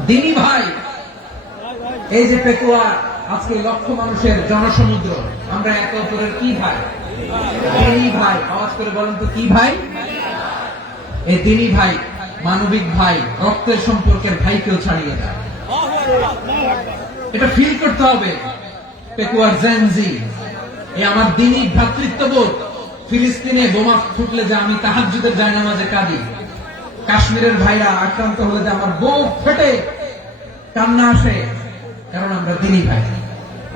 দ্বীনি ভাই। এই যে পেকুয়া, আজকে লক্ষ মানুষের জনসমুদ্র, আমরা একে অপরের কি ভাই? দ্বীনি ভাই। আওয়াজ করে বলেন তো, কি ভাই? এই দ্বীনি ভাই, মানবিক ভাই, রক্তের সম্পর্কের ভাইকেও ছাড়িয়ে দেয়। এটা ফিল করতে হবে। পেকুয়ার জেনজি, এই আমার দ্বীনি ভ্রাতৃত্ববোধ। ফিলিস্তিনে বোমা ফুটলে যে আমি তাহাজ্জুদের জায়নামাজে কাঁদি, কাশ্মীরের ভাইরা আক্রান্ত হলে যে আমার বুক ফেটে কান্না আসে, কারণ আমরা দ্বীনি ভাই।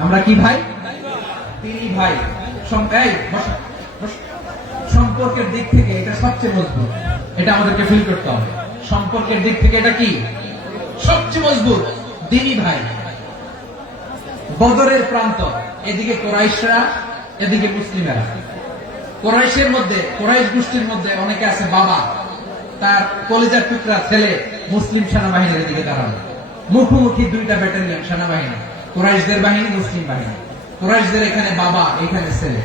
আমরা কি ভাই? দ্বীনি ভাই। সম্পর্কের দিক থেকে এটা সবচেয়ে মজবুত। এটা আমাদেরকে ফিল করতে হবে। সম্পর্কের দিক থেকে এটা কি? সবচেয়ে মজবুত, দ্বীনি ভাই। বদরের প্রান্ত, এদিকে কোরাইশরা, এদিকে মুসলিমেরা। কোরাইশের মধ্যে, কোরাইশ গোষ্ঠীর মধ্যে অনেকে আছে বাবা, তার কলিজার টুকরা ছেলে মুসলিম সেনাবাহিনীর দিকে দাঁড়ানো। মুখোমুখি দুইটা ব্যাটালিয়ন সেনাবাহিনী, কোরাইশদের বাহিনী, মুসলিম বাহিনী। কোরাইশদের এখানে বাবা, এখানে ছেলে।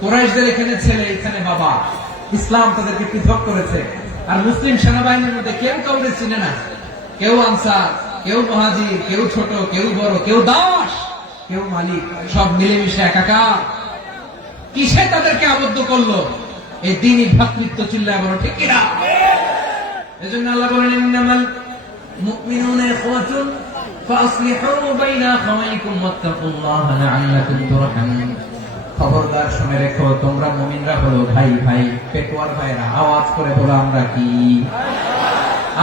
কোরাইশদের এখানে ছেলে, এখানে বাবা। ইসলাম তাদেরকে পৃথক করেছে। আর মুসলিম সেনাবাহিনীর মধ্যে কেউ কাউকে চিনে না। কেউ আনসার, কেউ মুহাজির, কেউ ছোট, কেউ বড়, কেউ দাস, কেউ মালিক, সব মিলেমিশে একাকার। কিসে তাদেরকে আবদ্ধ করলো? এই দ্বীনি ভ্রাতৃত্ব। চিল্লায় বলো ঠিক কিনা? এজন্য আল্লাহ বলেন, ইন্নামাল মুমিনুনা ইখওয়াতুন ফাসলিহু বাইনা আখাওয়াইকুম ওয়াত্তাকুল্লাহা লাআল্লাকুম তুরহামুন। খবরদার শুনে রেখো, তোমরা মুমিনরা হলো ভাই ভাই। পেকুয়ার ভাইরা আওয়াজ করে বলো, আমরা কি?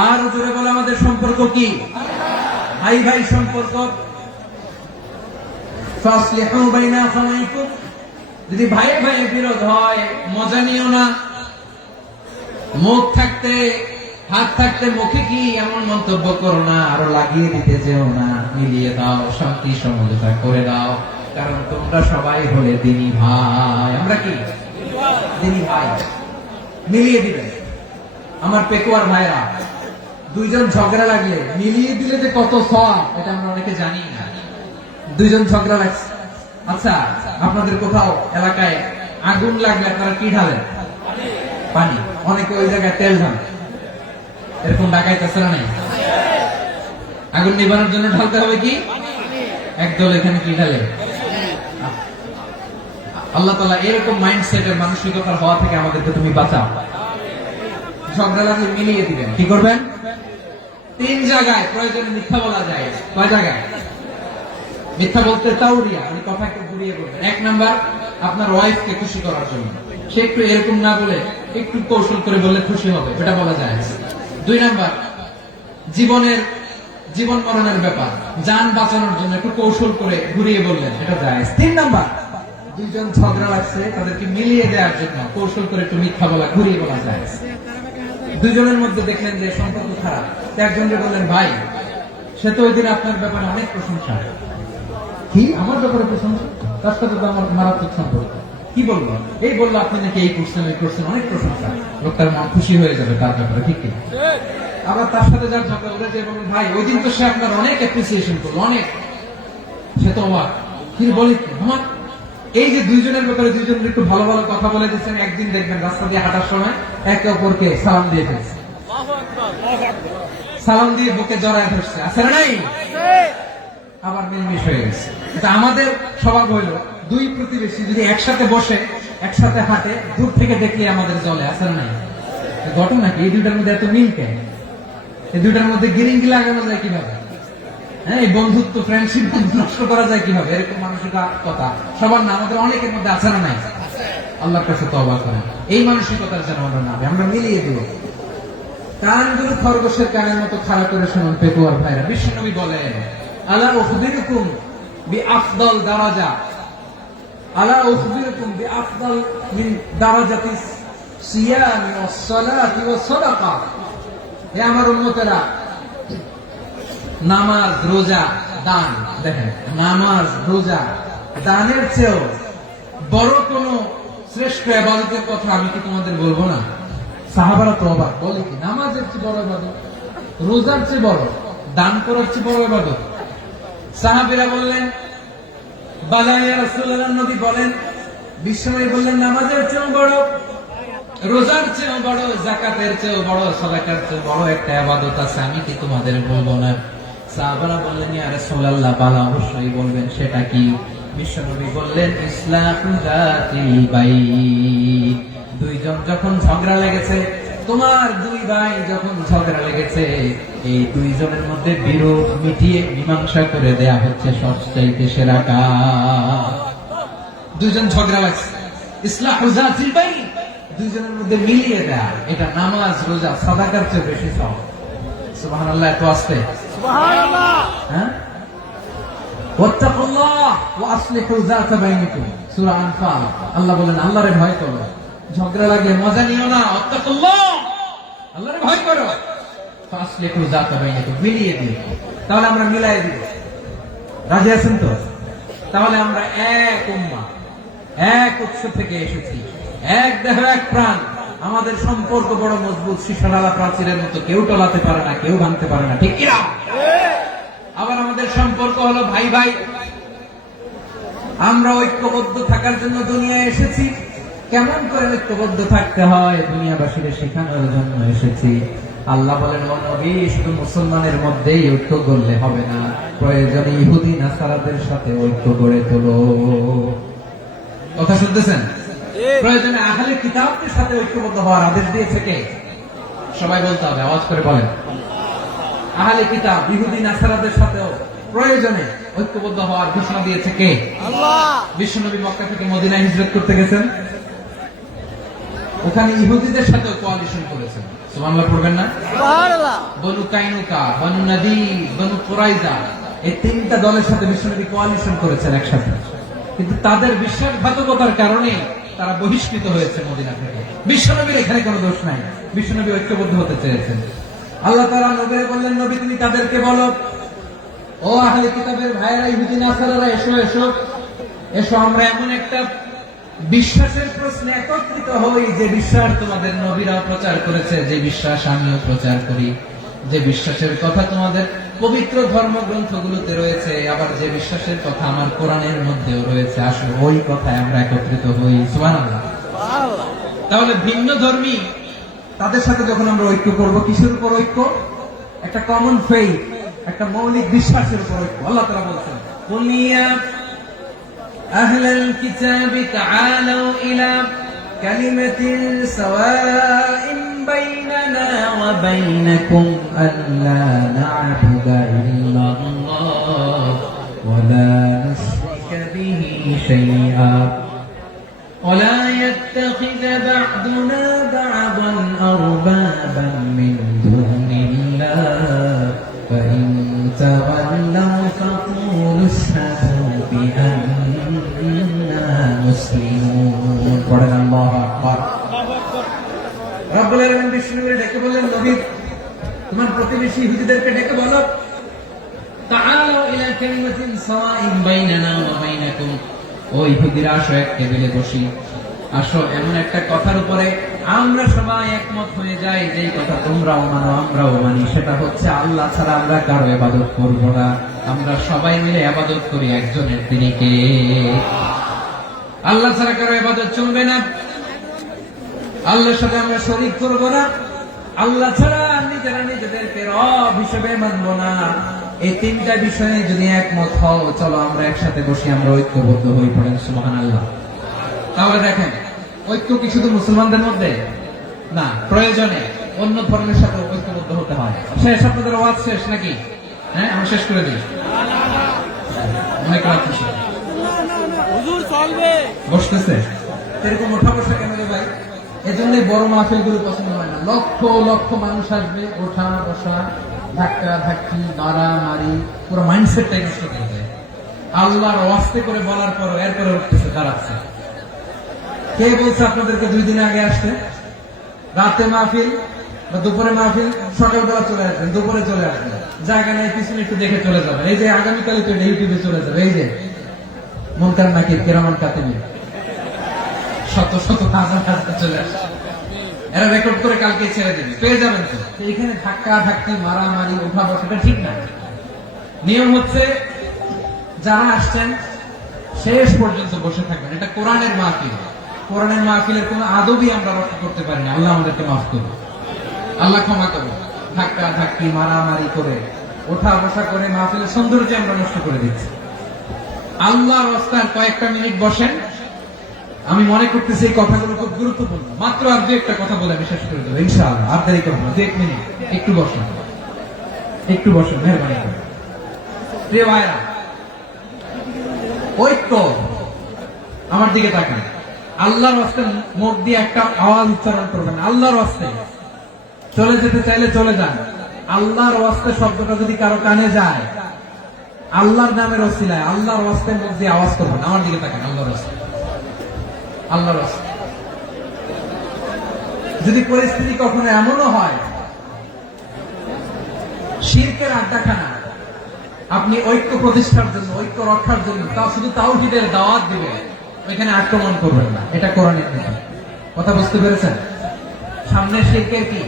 আর জোরে বলো, আমাদের সম্পর্ক কি? ভাই ভাই সম্পর্ক। ফাসলিহু বাইনা আখাওয়াইকুম, যদি ভাই ভাই বিরোধ হয় মজা নিও না। মুখ থাকতে, হাত থাকতে মুখে কি এমন মন্তব্য করো না, আরো লাগিয়ে দিতে যেও না। মিলিয়ে দাও, শান্তি সমঝোতা করে দাও, কারণ তোমরা সবাই হলে দ্বীনি ভাই। আমরা কি? দ্বীনি ভাই। মিলিয়ে দিবে। আমার পেকুয়ার ভাইরা, দুইজন ঝগড়া লাগলে মিলিয়ে দিলে যে কত সওয়াব, এটা আমরা অনেকে জানি না। দুইজন ঝগড়া লাগছে, আচ্ছা আপনাদের কোথাও এলাকায় আগুন লাগলে আপনারা কি ঢালেন? পানি। অনেকে ওই জায়গায় তেল ঢালে। এরকম ডাকাইতেছে না? নাই? আগুন নিবানোর জন্য ঢালতে হবে কি? একদল এখানে কি ঢালে? আল্লাহ তাআলা এরকম মাইন্ডসেটের মানসিকতার হওয়া থেকে আমাদেরকে তুমি বাঁচাও। ঝগড়া লাগলে মিলিয়ে দিবেন। কি করবেন? তিন জায়গায় প্রয়োজনে মিথ্যা বলা যায়। কয় জায়গায় মিথ্যা বলতে? তাওরিয়া, মানে কথা একটু ঘুরিয়ে বলবেন। এক নাম্বার, আপনার ওয়াইফকে খুশি করার জন্য। সে একটু এরকম না বলে একটু কৌশল করে বললে খুশি হবে, এটা বলা যায়। দুই নাম্বার, জীবন মরণের ব্যাপার, জান বাঁচানোর জন্য একটু কৌশল করে ঘুরিয়ে বললেন, এটা যায়। তিন নাম্বার, দুইজন ঝগড়া লাগছে, তাদেরকে মিলিয়ে দেওয়ার জন্য কৌশল করে একটু মিথ্যা বলা, ঘুরিয়ে বলা যায়। দুজনের মধ্যে দেখলেন যে সম্পর্ক খারাপ, একজনকে বললেন, ভাই সে তো ওই দিন আপনার ব্যাপারে অনেক প্রশংসা। কি? আমার ব্যাপারে প্রশংসা? তার সাথে তো আমার মারাত্মক সম্পর্ক। কি বলবো? এই বললো আপনি নাকি এই করছেন, ওই করছেন, অনেক প্রশংসা। লোকটার মন খুশি হয়ে যাবে তার ব্যাপারে, ঠিক কিনা? আবার তার সাথে যার ঝগড়া উঠে যে বলবেন, ভাই ওই দিন তো সে আপনার অনেক অ্যাপ্রিসিয়েশন করলো, অনেক। সে তো অবাক, কি বলি আমার। এই যে দুইজনের ব্যাপারে দুইজনের একটু ভালো ভালো কথা বলে দিচ্ছেন, একদিন দেখবেন রাস্তা দিয়ে হাঁটার সময় একে অপরকে সালাম দিয়ে ফেলছে। সালাম দিয়ে বুকে জড়ায় ধরছে, আছে না নাই? আবার মিলমিশ হয়ে গেছে। এটা আমাদের স্বভাব হইলো দুই প্রতিবেশী যদি একসাথে বসে একসাথে হাঁটে, দূর থেকে দেখলে আমাদের জলে, আছে না নাই? ঘটনা কি, এই দুইটার মধ্যে এত মিল কেন? এই দুইটার মধ্যে গিরিঙ্গি লাগানো যায় কিভাবে? হ্যাঁ, এই বন্ধুত্ব ফ্রেন্ডশিপ নষ্ট করা যায় কিভাবে? এরকম মানসিকতা সবার না, আমাদের অনেকের মধ্যে আছে না নাই? আল্লাহর কাছে তওবা করেন, এই মানসিকতার যেন আমরা না, আমরা মিলিয়ে দিব। কানগুলো খরগোশের কানের মতো খাড়া করে শুনুন পেকুয়ার ভাইরা। বিশ্বনবী বলেন, আলা উখবিরুকুম বিআফদাল দারাজা, আলা উখবিরুকুম বিআফদাল মিন দারাজাতিস সিয়ামি ওয়াস সালাতি ওয়াস সাদাকা। হে আমার উম্মতেরা, নামাজ, রোজা, দান, দেখেন নামাজ, রোজা, দানের চেয়েও বড় কোন শ্রেষ্ঠ ইবাদতের কথা আমি কি তোমাদের বলবো না? সাহাবারা তো অবাক, বলে কি নামাজের চেয়ে বড় ইবাদত, রোজার চেয়ে বড়, দান করার চেয়ে বড় ইবাদত? সাহাবীরা বললেন, বালা ইয়া রাসূলুল্লাহ। নবী বলেন, বিশ্বনবী বললেন, নামাজের চেয়েও বড়, রোজার চেয়েও বড়, যাকাতের চেয়েও বড়, সাদাকার চেয়েও বড় একটা ইবাদত আছে, আমি কি তোমাদের বলবো না? সাহাবারা বললেন, ইয়া রাসূলুল্লাহ, বালা, অবশ্যই বলবেন, সেটা কি? বিশ্বনবী বললেন, ইসলাহু যাতিল বাইন। দুইজন যখন ঝগড়া লেগেছে, তোমার দুই ভাই যখন ঝগড়া লেগেছে, এই দুইজনের মধ্যে বিরোধ মিটিয়ে মীমাংসা করে দেয়া হচ্ছে সবচাইতে সেরা কাজ। দুইজন ঝগড়া লাগছে, ইসলাহু যাতিল বাইন, দুইজনের মধ্যে মিলিয়ে দেয়া, এটা নামাজ, রোজা, সাদাকার চেয়ে বেশি সওয়াব। সুবহানাল্লাহ, এত আসতে সুবহানাল্লাহ। হ্যাঁ, ওয়াত্তাকুল্লাহ ওয়া আসলিহু যাতা বাইনিকুম, সূরা আনফাল। আল্লাহ বলেন, আল্লাহরে ভয় করো, ঝগড়া লাগলে মজা নিও না, ওয়াত্তাকুল্লাহ, আল্লাহরে ভয় করো, ফাসলিহু যাতা বাইনিকুম, মিলিয়ে দিও। তাহলে আমরা মিলাই দিব, রাজি আছেন তো? তাহলে আমরা এক উম্মাহ, এক উৎস থেকে এসেছি, এক দেহ এক প্রাণ, আমাদের সম্পর্ক বড় মজবুত, শিশারালা প্রাচীরের মতো, কেউ টলাতে পারে না, কেউ ভাঙতে পারে না, ঠিক কিনা? আবার আমাদের সম্পর্ক হলো ভাই ভাই, আমরা ঐক্যবদ্ধ থাকার জন্য দুনিয়ায় এসেছি। কেমন করে ঐক্যবদ্ধ থাকতে হয় দুনিয়াবাসীদের শেখানোর জন্য এসেছি। আল্লাহ বলেন, ও নবী, শুধু মুসলমানের মধ্যেই ঐক্য করলে হবে না, প্রয়োজনে ইহুদি নাসারাদের সাথে ঐক্য গড়ে তোলো। কথা শুনতেছেন? প্রয়োজনে আহলে কিতাবদের সাথে ঐক্যবদ্ধ হওয়ার আদেশ দিয়েছে কে? সবাই বলতে হবে, আওয়াজ করে বলেন। আহলে কিতাব, ইহুদি নাসারাদের সাথেও প্রয়োজনে ঐক্যবদ্ধ হওয়ার ঘোষণা দিয়েছে কে? আল্লাহ। বিশ্বনবী মক্কা থেকে মদিনায় হিজরত করতে গেছেন, ওখানে ইহুদিদের সাথেও কোয়ালিশন করেছেন। সুবহানাল্লাহ পড়বেন না? সুবহানাল্লাহ। বনু কাইনুকা, বনু নাদির, বনু কুরাইজা, এই তিনটা দলের সাথে বিশ্বনবী কোয়ালিশন করেছেন একসাথে। কিন্তু তাদের বিশ্বাসঘাতকতার কারণে তারা বহিষ্কৃত হয়েছে মদিনা থেকে। বিশ্বনবীর এখানে কোনো দোষ নাই, বিশ্বনবী ঐক্যবদ্ধ হতে চেয়েছেন। আল্লাহ তাআলা নবীকে বললেন, নবী তুমি তাদেরকে বলো, ও আহলে কিতাবের ভাইয়েরা, ইহুদি নাসারারা, এসো এসো এসো, আমরা এমন একটা বিশ্বাসের প্রশ্নে একত্রিত হই, যে বিশ্বাস তোমাদের নবীরাও প্রচার করেছে, যে বিশ্বাস আমিও প্রচার করি, যে বিশ্বাসের কথা তোমাদের পবিত্র ধর্মগ্রন্থগুলোতে রয়েছে, আবার যে বিশ্বাসের কথা আমার কোরআনের মধ্যেও রয়েছে, আসলে ওই কথায় আমরা একত্রিত হই। সুবহানাল্লাহ। তাহলে ভিন্ন ধর্মী তাদের সাথে যখন আমরা ঐক্য করব, কিসের উপর ঐক্য? একটা কমন ফেইথ, একটা মৌলিক বিশ্বাসের উপর ঐক্য। আল্লাহ তাআলা বলছেন, কুল ইয়া আহলাল কিতাবি তাআলু ইলা কালিমাতিন সাওয়াইন বাইনানা ওয়া বাইনাকুম আল্লা না'বুদা ইল্লাল্লাহ ওয়া লা নুশরিকা বিহি শাইআ ولا يتخذ بعضنا بعضا أربابا من دون الله فإن تولوا فقولوا اشهدوا بأننا مسلمون. পড়েন আল্লাহু আকবার। রব্বুল আলামিন বিষ্ণুকে ডেকে বললেন, নবী তোমার প্রতিবেশী ইহুদিদেরকে ডেকে বলো, তাআলু ইলা কালিমাতিন সাওয়াইন বাইনানা ওয়া বাইনাকুম, ও ইহুদিরা আসো, এক টেবিলে বসি, আসো এমন একটা কথার উপরে আমরা সবাই একমত হয়ে যাই, যেই কথা তোমরাও মানো আমরাও মানি, সেটা হচ্ছে আল্লাহ ছাড়া আমরা কারো ইবাদত করব না, আমরা সবাই মিলে ইবাদত করি একজনের, তিনি কে? আল্লাহ ছাড়া কারো ইবাদত চলবে না, আল্লাহর সাথে আমরা শরীক করব না, আল্লাহ ছাড়া যারা নিজেদেরকে রব হিসেবে মানব না, এই তিনটা বিষয়ে যদি একমত হও, চলো আমরা একসাথে বসে আমরা ঐক্যবদ্ধ হয়ে পড়েন সুবহানাল্লাহ। তাহলে দেখেন, ঐক্য কি শুধু মুসলমানদের মধ্যে না, প্রয়োজনে অন্য ধর্মের সাথে ঐক্যবদ্ধ হতে হয়। শেষ, আপনাদের ওয়াজ শেষ নাকি? হ্যাঁ, আমি শেষ করে দিই। অনেক রাত বসতেছে এরকম ওঠা বসা কেন রে ভাই? এজন্য বড় মাহফিল গুলো পছন্দ হয় না। লক্ষ লক্ষ মানুষ আসবে, ওঠা বসা, ধাক্কা ধাক্কি, মারামারি, পুরো মাইন্ডসেটটাই নষ্ট করে দেয়। আল্লাহর ওয়াস্তে করে বলার পর এরপরে উঠতেছে, দাঁড়াচ্ছে। কে বলছে আপনাদেরকে 2 দিন আগে আসতে? রাতে মাহফিল বা দুপুরে মাহফিল, সকালবেলা চলে আসবেন, দুপুরে চলে আসবেন, জায়গা নেই পিছনে একটু দেখে চলে যাবেন। এই যে আগামীকালই তো ইউটিউবে চলে যাবে, এই যে মুনকার নাকির কিরামান কাতিবিন শত শত হাজার হাজার চলে আসে, এরা রেকর্ড করে কালকে ছেড়ে দেবে, পেয়ে যাবেন তো। এখানে ধাক্কা ধাক্কি, মারামারি, উঠা বসাটা ঠিক না। নিয়ম হচ্ছে যারা আসছেন শেষ পর্যন্ত বসে থাকবেন। এটা কোরআনের মাহফিল। কোরআনের মাহফিলের কোন আদবই আমরা রক্ষা করতে পারি না। আল্লাহ আমাদেরকে মাফ করুন, আল্লাহ ক্ষমা করুন। ধাক্কা ধাক্কি, মারামারি করে, ওঠা বসা করে মাহফিলের সৌন্দর্য আমরা নষ্ট করে দিচ্ছি। আল্লাহর রাস্তায় কয়েকটা মিনিট বসেন। আমি মনে করতেছি এই কথাগুলো খুব গুরুত্বপূর্ণ। মাত্র আর 2-1টা কথা বলে আমি শেষ করে দেবো ইনশাআল্লাহ। আর দেরি করবো না, 2-1 মিনিট। একটু বসেন, একটু বসেন, মেহরবানি করে। প্রিয় ভাইরা, ঐক্য, আমার দিকে তাকান। আল্লাহর রাস্তায় মুখ দিয়ে একটা আওয়াজ উচ্চারণ করবেন, আল্লাহর রাস্তায়। চলে যেতে চাইলে চলে যান। আল্লাহর রাস্তায় শব্দটা যদি কারো কানে যায়, আল্লাহর নামের ওসিলায় আল্লাহর রাস্তায় মুখ দিয়ে আওয়াজ করবেন। আমার দিকে তাকান, আল্লাহর রাস্তায়, আল্লাহর রাস্তায়। যদি পরিস্থিতি কখনো এমনও হয় শিরকের আড্ডাখানা, আপনি ঐক্য প্রতিষ্ঠার জন্য, ঐক্য রক্ষার জন্য তা শুধু তাওহীদের দাওয়াত দিবেন, ওইখানে আক্রমণ করবেন না। এটা কোরআনের নীতি। কথা বুঝতে পেরেছেন? সামনে শিরকের কি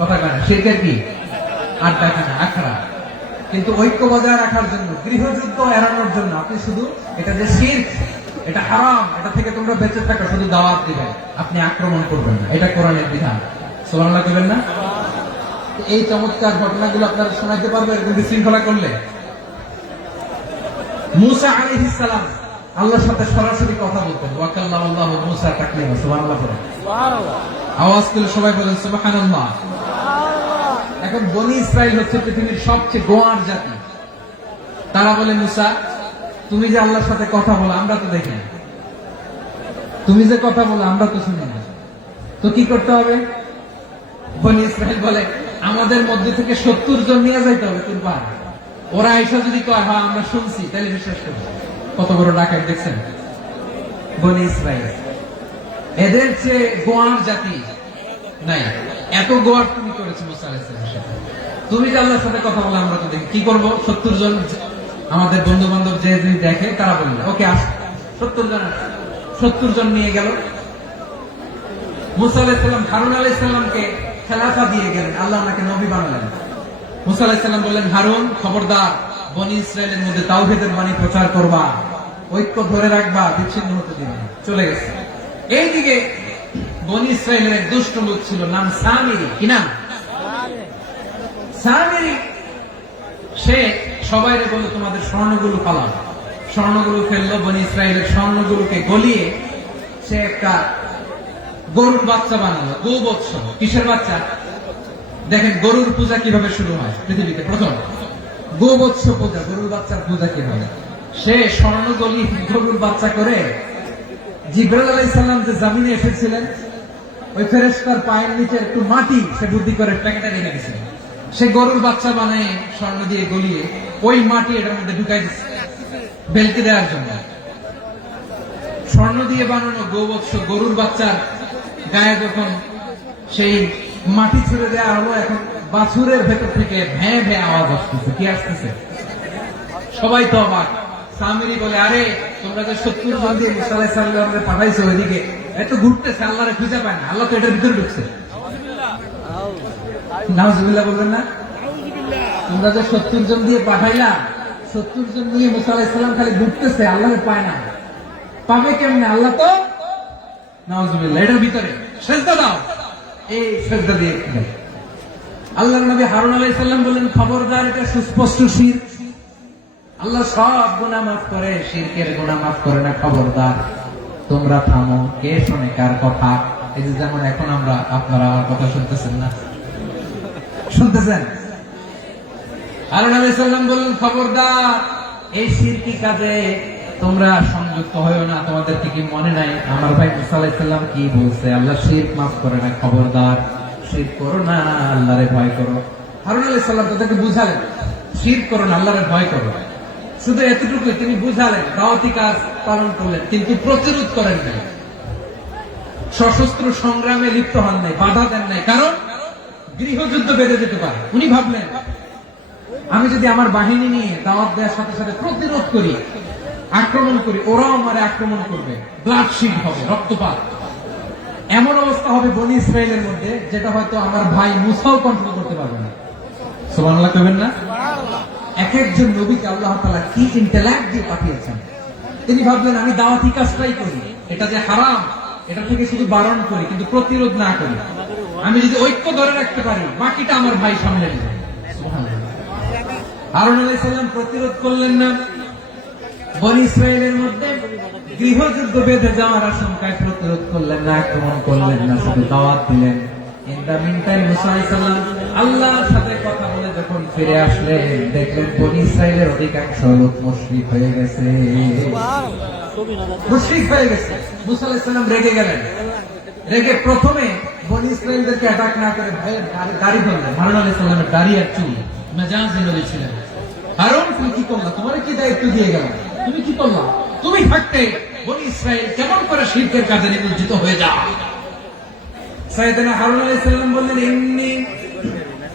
কথা কানা, শিরকের কি আড্ডাখানা, আখড়া। কিন্তু ঐক্য বজায় রাখার জন্য, গৃহযুদ্ধ এড়ানোর জন্য আপনি শুধু এটা যে শিরক, এটা হারাম, এটা থেকে তোমরা বেঁচে থাকো, শুধু দাওয়াত দিবেন, আপনি আক্রমণ করবেন না। এটা কোরআনের বিধান। সুবহানাল্লাহ করবেন না? এই চমৎকার ঘটনাগুলো আপনারা শোনাতে পারবে এরকম বিশৃঙ্খলা করলে। মূসা আলাইহিস সালাম আল্লাহর সাথে সরাসরি কথা বলতেন। ওয়া কাল্লামাল্লাহু মূসা তাকলিমা। সুবহানাল্লাহ পড়েন, সুবহানাল্লাহ। আওয়াজ করে সবাই বলেন সুবহানাল্লাহ। এখন বনি ইসরাইল হচ্ছে পৃথিবীর সবচেয়ে গোয়ার জাতি। তারা বলে, মূসা তুমি যে আল্লাহর সাথে কথা বলো আমরা তো দেখি না, তুমি যে কথা বলো আমরা তো শুনি না, তো কি করতে হবে? বনি ইসরাইল বলে, আমাদের মধ্যে থেকে 70 জন নিয়ে যাইতে হবে তোর পাহাড়। ওরা এসে যদি কয় হ্যাঁ আমরা শুনছি, তাহলে বিশ্বাস করবো। কত বড় ডাকাত দেখছেন বনি ইসরাইল। এদের চেয়ে গোয়ার জাতি নাই। এত গোয়ার তুমি করেছো মুসা আলাইহিস সালামের সাথে। তুমি যে আল্লাহর সাথে কথা বলে আমরা তো দেখি, কি করবো? 70 জন আমাদের বন্ধু বান্ধব যে দেখে তারা বলবে ওকে আস, 70 জন 70 জন নিয়ে গেল। মুসা আলাইহিস সালাম হারুন আলাইহিস সালামকে খেলাফা দিয়ে গেলেন, আল্লাহ ওনাকে নবী বানালেন। মুসা আলাইহিস সালাম বললেন, হারুন খবরদার, বনি ইসরায়েলের মধ্যে তাওহীদের বাণী প্রচার করবা, ঐক্য ধরে রাখবা, বিচ্ছিন্ন হতে দিবে না। চলে গেছে। এইদিকে বনি ইসরায়েলের এক দুষ্ট লোক ছিল, নাম সামিরি। কি নাম? সামিরি। সে সবাইরে বলল তোমাদের স্বর্ণগুলো পালাও। স্বর্ণগুলো ফেললো, বনি ইসরায়েলের স্বর্ণগুলোকে গলিয়ে সে একটা গরুর বাচ্চা বানালো। গোবৎস। কিসের বাচ্চা? দেখেন গরুর পূজা কিভাবে শুরু হয় পৃথিবীতে প্রথম, গোবৎস পূজা, গরুর বাচ্চার পূজা কিভাবে। সে স্বর্ণ গলি গরুর বাচ্চা করে জিবরাইল আলাইহিস সালাম যে জমিনে এসেছিলেন, ওই ফেরেশতার পায়ের নিচে একটু মাটি সে বুদ্ধি করে প্যাকেটে রেখে দিয়েছিলেন। সে গরুর বাচ্চা বানায় স্বর্ণ দিয়ে গলিয়ে ওই মাটি এটার মধ্যে ঢুকাই দিচ্ছে বেলকে দেওয়ার জন্য। স্বর্ণ দিয়ে বানানো গোবৎস গরুর বাচ্চার গায়ে যখন সেই মাটি ছেড়ে দেওয়া হলো, এখন বাছুরের ভেতর থেকে ভ্যাঁ ভ্যাঁ আওয়াজ আসতেছে। কি আসতেছে? সবাই তো অবাক। সামিরি বলে, আরে তোমরা যে 70 জন দিয়ে মুসা আলাইহিস সালামকে পাঠাইছো ওইদিকে, এত ঘুরতেছে, আল্লাহরে খুঁজে পায় না, আল্লাহ তো এটার ভিতরে ঢুকছে। নাউজুবিল্লাহ বলবেন না? তোমরা যে 70 জন দিয়ে পাঠাইলা, 70 জন নিয়ে মুসা আলাইহিস সালাম খালি ঘুরতেছে, আল্লাহরে পায় না। পাবে কেমনে? আল্লাহ তো নাউজুবিল্লাহ এটার ভিতরে। সেজদা দাও। এই সেজদা দিয়ে আল্লাহর নবী হারুন আলাইহিস সালাম বললেন, খবরদার, এটা সুস্পষ্ট শিরক। আল্লাহ সব গুনাহ মাফ করে, শিরকের গুনাহ মাফ করে না, খবরদার তোমরা থামো। কে শোনে কার কথা? এই যে যেমন এখন আপনারা আমার কথা শুনতেছেন না, শুনতেছেন? হারুন আলাইহিস সালাম বললেন, খবরদার, এই শিরকি কাজে তোমরা সংযুক্ত হয়ো না। তোমাদের কি মনে নাই আমার ভাই মুসা আলাইহিস সালাম কি বলছে? আল্লাহ শিরক মাফ করে না, খবরদার শিরক করো না, আল্লাহরে ভয় করো। হারুন আলাইহিস সালাম তাদেরকে বুঝালেন, শিরক করো না, আল্লাহরে ভয় করো। শুধু এতটুকুই তিনি বুঝালেন, দাওয়াতি কাজ পালন করলেন, কিন্তু প্রতিরোধ করেন নাই, সশস্ত্র সংগ্রামে লিপ্ত হন নাই, বাধা দেন নাই, কারণ গৃহযুদ্ধ বেড়ে যেতে পারে। উনি ভাবলেন, আমি যদি আমার বাহিনী নিয়ে দাওয়াত দেওয়ার সাথে সাথে প্রতিরোধ করি, আক্রমণ করি, ওরাও আমারে আক্রমণ করবে, ব্লাডশিড হবে, রক্তপাত, এমন অবস্থা হবে বনি ইসরায়েলের মধ্যে, যেটা হয়তো আমার ভাই মুসাও কন্ট্রোল করতে পারবে না। সুবহানাল্লাহ কইবেন না? এক একজন নবীকে আল্লাহ তাআলা কি ইন্টেলেক্ট দিয়ে পাঠিয়েছেন। তিনি ভাবলেন, আমি দাওয়াতি কাজটাই করি, এটা যে হারাম এটা থেকে শুধু বারণ করি, কিন্তু প্রতিরোধ না করি। আমি যদি ঐক্য ধরে রাখতে পারি, বাকিটা আমার ভাই সামনে নেবে। সুবহানাল্লাহ। হারুন আলাইহিস সালাম প্রতিরোধ করলেন না, বনি ইসরায়েলের মধ্যে গৃহযুদ্ধ বেঁধে যাওয়ার আশঙ্কায় প্রতিরোধ করলেন না, আক্রমণ করলেন না, শুধু দাওয়াত দিলেন। ইন দ্য মিনটাইম মুসা আলাইহিস সালাম আল্লাহর সাথে কথা বলে যখন ফিরে আসলেন, দেখলেন বনি ইসরায়েলের অধিকাংশ লোক মুশরিক হয়ে গেছে, মুশরিক হয়ে গেছে। মুসা আলাইহিস সালাম রেগে গেলেন, রেগে প্রথমে বনি ইসরায়েলদেরকে অ্যাটাক না করে ভয়ের গাড়ি ধরলেন। হারুন আলাইহিস সালামের গাড়ি আর চুল মেজাজি নবী ছিলেন। হারুন, তুমি কি করলা? তোমার কি দায়িত্ব দিয়ে গেল? তুমি কি করলা? তুমি থাকতে বনি ইসরায়েল কেমন করে শিরকের কাজে নিমজ্জিত হয়ে যায়? সাইয়েদনা হারুন আলাইহিস সালাম বললেন, ইন্নী,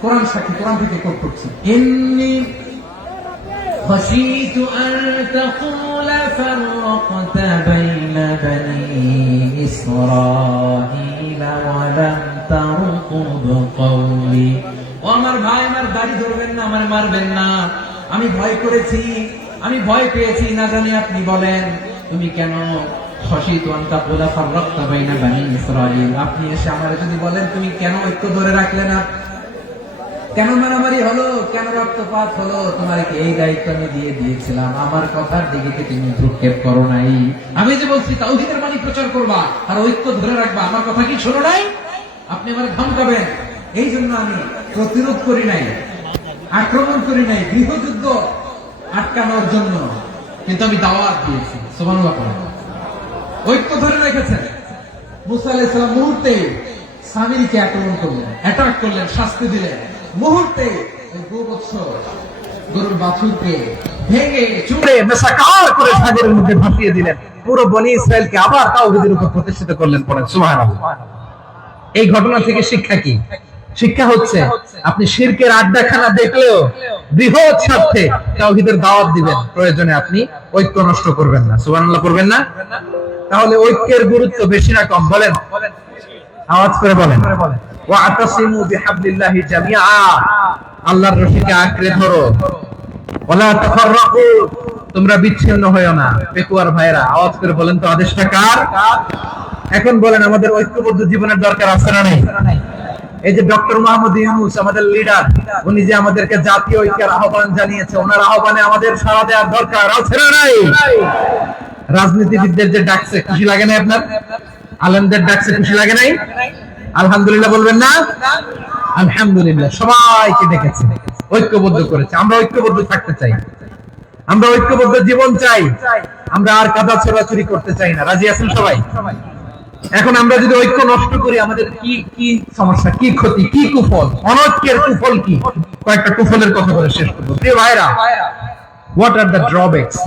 কোরআন সাক্ষী, কোরআন থেকে কোট করছি, ইন্নী খাশীতু আন তাকুলা ফাররাকতা বাইনা বানী ইসরাঈলা ওয়া লাম তারকুব কওলি। ও আমার ভাই, আমার দাড়ি ধরবেন না, আমার মারবেন না, আমি ভয় করেছি, আমি ভয় পেয়েছি, না জানি আপনি বলেন তুমি কেন খাশীতু আন তাকুলা ফাররাকতা বাইনা বানী ইসরাঈল, আপনি এসে আমারে যদি বলেন তুমি কেন ঐক্য ধরে রাখলে না, কেন মারামারি হলো, কেন রক্তপাত হলো, তোমার কি এই দায়িত্ব আমি দিয়ে দিয়েছিলাম, আমার কথার দিকে কি তুমি ভ্রুক্ষেপ করো নাই? আমি যে বলছি তাওহীদের বাণী প্রচার করবা আর ঐক্য ধরে রাখবা, আমার কথা কি শোনো নাই? আপনি আমার ধমকাবেন, এই জন্য আমি প্রতিরোধ করি নাই, আক্রমণ করি নাই, গৃহযুদ্ধ আটকানোর জন্য, কিন্তু আমি দাওয়াত দিয়েছি। সুবহানাল্লাহ। ঐক্য ধরে রেখেছেন। মুসা আলাইহিস সালাম মুহূর্তে সামিরীকে আক্রমণ করলেন, অ্যাটাক করলেন, শাস্তি দিলেন। মুহূর্তে গোবৎস গরুর বাছুরকে ভেঙে চুড়ে মেসাকার করে সাগরের মধ্যে ভাসিয়ে দিলেন। পুরো বনি ইসরায়েলকে আবার তাওহীদের উপর প্রতিষ্ঠিত করলেন। পড়েন সুবহানাল্লাহ। এই ঘটনা থেকে শিক্ষা কি? শিক্ষা হচ্ছে, আপনি শিরকের আড্ডাখানা দেখলেও বৃহৎ স্বার্থে তাওহীদের দাওয়াত দিবেন, প্রয়োজনে আপনি ঐক্য নষ্ট করবেন না। সুবহানাল্লাহ করবেন না? তাহলে ঐক্যের গুরুত্ব বেশি না কম? বলেন, আওয়াজ করে বলেন। ওয়াতাসিমু বিহাবলিল্লাহি জামিআ, আল্লাহর রশিকে আঁকড়ে ধরো। ওয়ালা তাফাররাকু, তোমরা বিচ্ছিন্ন হয়ো না। পেকুয়ার ভাইরা আওয়াজ করে বলেন তো, আদেশটা কার? এখন বলেন, আমাদের ঐক্যবদ্ধ জীবনের দরকার আছে না নাই? এই যে ডক্টর মোহাম্মদ ইউনূস আমাদের লিডার, উনি যে আমাদেরকে জাতীয় ঐক্যের আহ্বান জানিয়েছে, ওনার আহ্বানে আমাদের সাড়া দেওয়ার দরকার আছে না নাই? রাজনীতিবিদদের যে ডাকছে, খুশি লাগে না আপনার? আলেমদের ডাকছে, খুশি লাগে নাই? আলহামদুলিল্লাহ বলবেন না? আলহামদুলিল্লাহ, সবাইকে ডেকেছে, ঐক্যবদ্ধ করেছে। আমরা ঐক্যবদ্ধ থাকতে চাই, আমরা ঐক্যবদ্ধ জীবন চাই, আমরা আর কাদা ছোড়াছুরি করতে চাই না। রাজি আছেন সবাই? এখন আমরা যদি ঐক্য নষ্ট করি, আমাদের কি কি সমস্যা, কি ক্ষতি, কি কুফল? অনৈক্যের কুফল কি? কয়েকটা কুফলের কথা বলে শেষ করব। প্রিয় ভাইরা, what are the drawbacks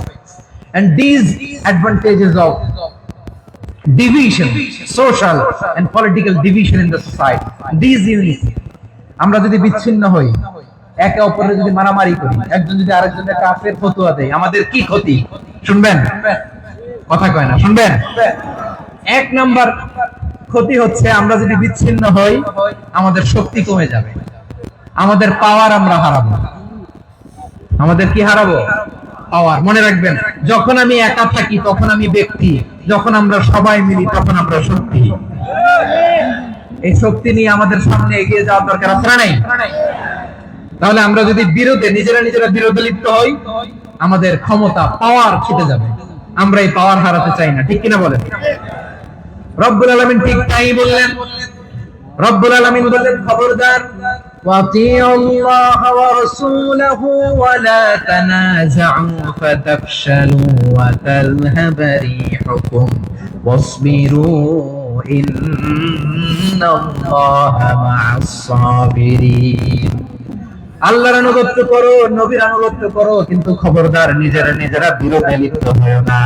and these advantages of division, social and political division in the society, these unity? আমরা যদি বিচ্ছিন্ন হই, একে অপরের যদি মারামারি করি, একজন যদি আরেকজনের কাফের ফতোয়া দেয়, আমাদের কি ক্ষতি? শুনবেন? কথা কয় না, শুনবেন? এক নাম্বার ক্ষতি হচ্ছে, আমরা যদি বিচ্ছিন্ন হই, আমাদের শক্তি কমে যাবে, আমাদের পাওয়ার আমরা হারাবো। আমাদের কি হারাবো? পাওয়ার। মনে রাখবেন, যখন আমি একা থাকি তখন আমি ব্যক্তি, যখন আমরা সবাই মিলি তখন আমরা শক্তি। এই শক্তি নিয়ে আমাদের সামনে এগিয়ে যাওয়ার দরকার আছে না নাই? তাহলে আমরা যদি নিজেরা বিরোধে লিপ্ত হই, আমাদের ক্ষমতা পাওয়ার ছুটে যাবে। আমরা এই পাওয়ার হারাতে চাই না, ঠিক কিনা বলেন? রব্বুল আলামিন ঠিক তাই বললেন। রব্বুল আলামিন বললেন, খবরদার, ওয়াতিউল্লাহ ওয়া রাসূলাহু ওয়া লা তানাযাউ ফাতাফশালু ওয়া তাযহাবা রিহুকুম ওয়াসবিরু ইন্নাল্লাহা মা'আস সাবিরিন। আল্লাহর আনুগত্য করো, নবীর আনুগত্য করো, কিন্তু খবরদার নিজেরা বিরোধে লিপ্ত হয়ো না,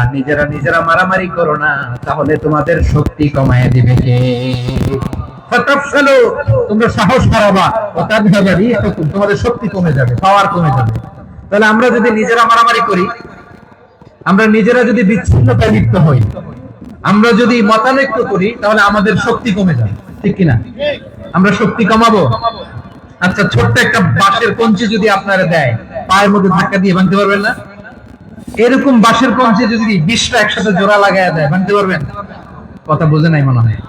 নিজেরা মারামারি করো না, তাহলে তোমাদের শক্তি কমায় দিবে কে? ফাতাফশালু, তোমরা সাহস হারাবা, ওয়া তাযহাবা রিহুকুম, তোমাদের শক্তি কমে যাবে, পাওয়ার কমে যাবে। তাহলে আমরা যদি নিজেরা মারামারি করি, আমরা নিজেরা যদি বিচ্ছিন্নতায় লিপ্ত হই, আমরা যদি মতানৈক্য করি, তাহলে আমাদের শক্তি কমে যাবে, ঠিক কিনা? আমরা শক্তি কমাবো। আচ্ছা, ছোট্ট একটা বাঁশের কঞ্চি যদি আপনারা দেয়, পায়ের মধ্যে ধাক্কা দিয়ে ভাঙতে পারবেন না? এরকম বাঁশের কঞ্চি যদি 20টা একসাথে জোড়া লাগায় দেয়, ভাঙতে পারবেন? কথা বোঝে নাই মনে হয়।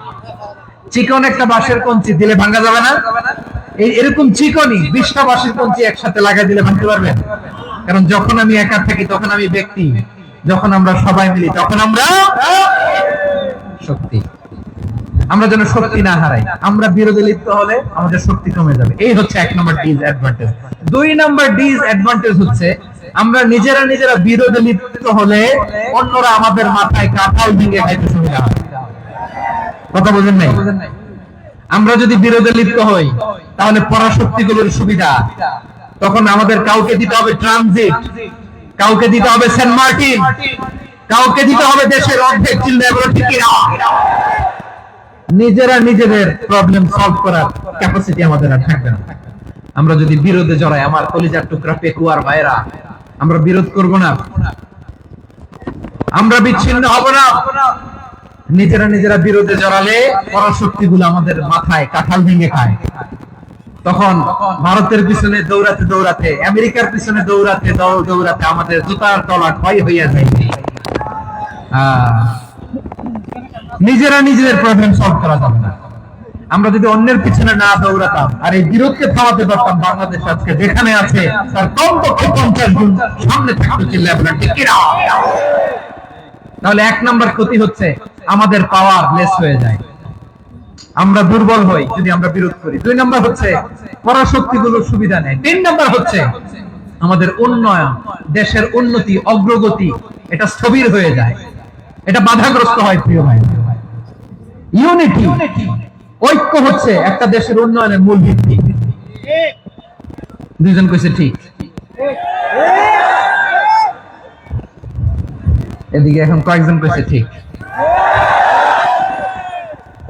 চিকন একটা বাঁশের কঞ্চি দিলে ভাঙা যাবে না? এরকম চিকনই 20টা বাঁশের কঞ্চি একসাথে লাগাই দিলে ভাঙতে পারবেন? কারণ যখন আমি একা থাকি তখন আমি ব্যক্তি, যখন আমরা সবাই মিলি তখন আমরা শক্তি। আমরা যেন শক্তি না হারাই। আমরা বিরোধে লিপ্ত হলে আমাদের শক্তি কমে যাবে। এই হচ্ছে 1 নম্বর ডিসঅ্যাডভান্টেজ। 2 নম্বর ডিসঅ্যাডভান্টেজ হচ্ছে, আমরা নিজেরা বিরোধে লিপ্ত হলে অন্যরা আমাদের মাথায় কাঁঠাল ভেঙে খাইতে সুবিধা হয়। কথা বোঝেন নাই? আমরা যদি বিরোধে লিপ্ত হই, তাহলে পরাশক্তিগুলোর সুবিধা, তখন আমাদের কাউকে দিতে হবে ট্রানজিট, কাউকে দিতে হবে সেন্ট মার্টিন, কাউকে দিতে হবে দেশের অর্ধেক চিল্লা বলে, ঠিক না? নিজেদের প্রবলেম সলভ করার ক্যাপাসিটি আমাদের আর থাকবে না। আমরা যদি বিরোধে জড়াই, আমার কলিজার টুকরা পেকুয়ার ভাইরা, আমরা বিরোধ করব না, আমরা বিচ্ছিন্ন হব না। নিজেরা বিরোধে জড়ালে পরাশক্তিগুলো আমাদের মাথায় কাঁঠাল ভেঙে খায়। তখন ভারতের পিছনে দৌড়াতে, আমেরিকার পিছনে দৌড়াতে আমাদের জুতার তলা ক্ষয় হইয়া যায়। নিজেদের প্রবলেম সলভ করা যাবে না। আমরা যদি অন্যের পিছনে না দৌড়াতাম আর এই বিরোধকে থামাতে পারতাম, বাংলাদেশ আজকে যেখানে আছে তার কমপক্ষে 50 গুণ সামনে থাকতে চিল্লায় বলেন, ঠিক কিনা? তাহলে 1 নম্বর ক্ষতি হচ্ছে, আমাদের পাওয়ার লেস হয়ে যায়, আমরা দুর্বল হই যদি আমরা বিরোধ করি। 2 নম্বর হচ্ছে, পরাশক্তিগুলোর সুবিধা নেয়। 3 নম্বর হচ্ছে, আমাদের উন্নয়ন, দেশের উন্নতি, অগ্রগতি, এটা স্থবির হয়ে যায়, এটা বাধাগ্রস্ত হয়। প্রিয় ভাই, ইউনিটি, ঐক্য হচ্ছে একটা দেশের উন্নয়নের মূল ভিত্তি। দুইজন কইছে ঠিক, এদিকে এখন কয়েকজন কইছে ঠিক।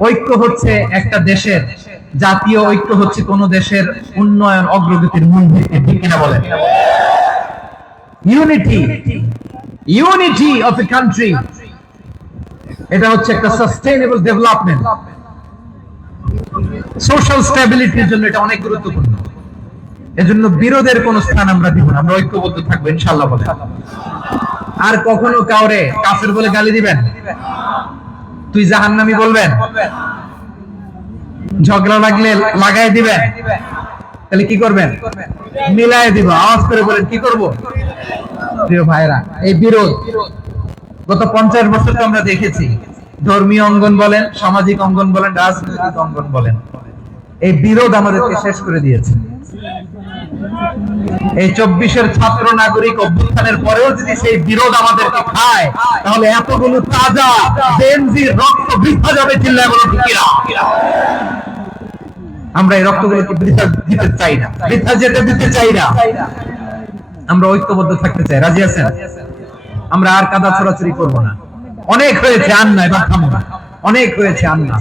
ঐক্য হচ্ছে একটা দেশের, জাতীয় ঐক্য হচ্ছে কোন দেশের উন্নয়ন, অগ্রগতির মূল ভিত্তি, ঠিক কিনা বলেন? ইউনিটি অফ এ কান্ট্রি, এটা হচ্ছে একটা সাস্টেইনেবল ডেভেলপমেন্ট, সোশ্যাল স্ট্যাবিলিটির জন্য এটা অনেক গুরুত্বপূর্ণ। এজন্য বিরোধের কোন স্থান আমরা দিব না, আমরা ঐক্যবদ্ধ থাকবো ইনশাআল্লাহ বলেন। আর কখনো কাউরে কাফের বলে গালি দিবেন, তুই জাহান্নামী বলবেন, ঝগড়া লাগলে লাগাই দিবেন, তাহলে কি করবেন? মিলাই দিব। আওয়াজ করে বলেন, কি করব? প্রিয় ভাইরা, এই বিরোধ গত 50 বছর তো আমরা দেখেছি, ধর্মীয় অঙ্গন বলেন, সামাজিক অঙ্গন বলেন, রাজনৈতিক অঙ্গন বলেন, এই বিরোধ আমাদেরকে শেষ করে দিয়েছে। এই 24-এর ছাত্র নাগরিক অভ্যুত্থানের পরেও যদি সেই বিরোধ আমাদেরকে খায়, তাহলে এতগুলো তাজা জেনজির রক্ত বৃথা যাবে, চিল্লায় বলো ঠিক কিনা? আমরা এই রক্তগুলোকে বৃথা দিতে চাই না, বৃথা যেতে দিতে চাই না। আমরা ঐক্যবদ্ধ থাকতে চাই। রাজি আছেন? আমরা আর কাদা ছোড়াছুড়ি করবো না। অনেক হয়েছে, আন্না, এবার থামো না। অনেক হয়েছে, আন্না।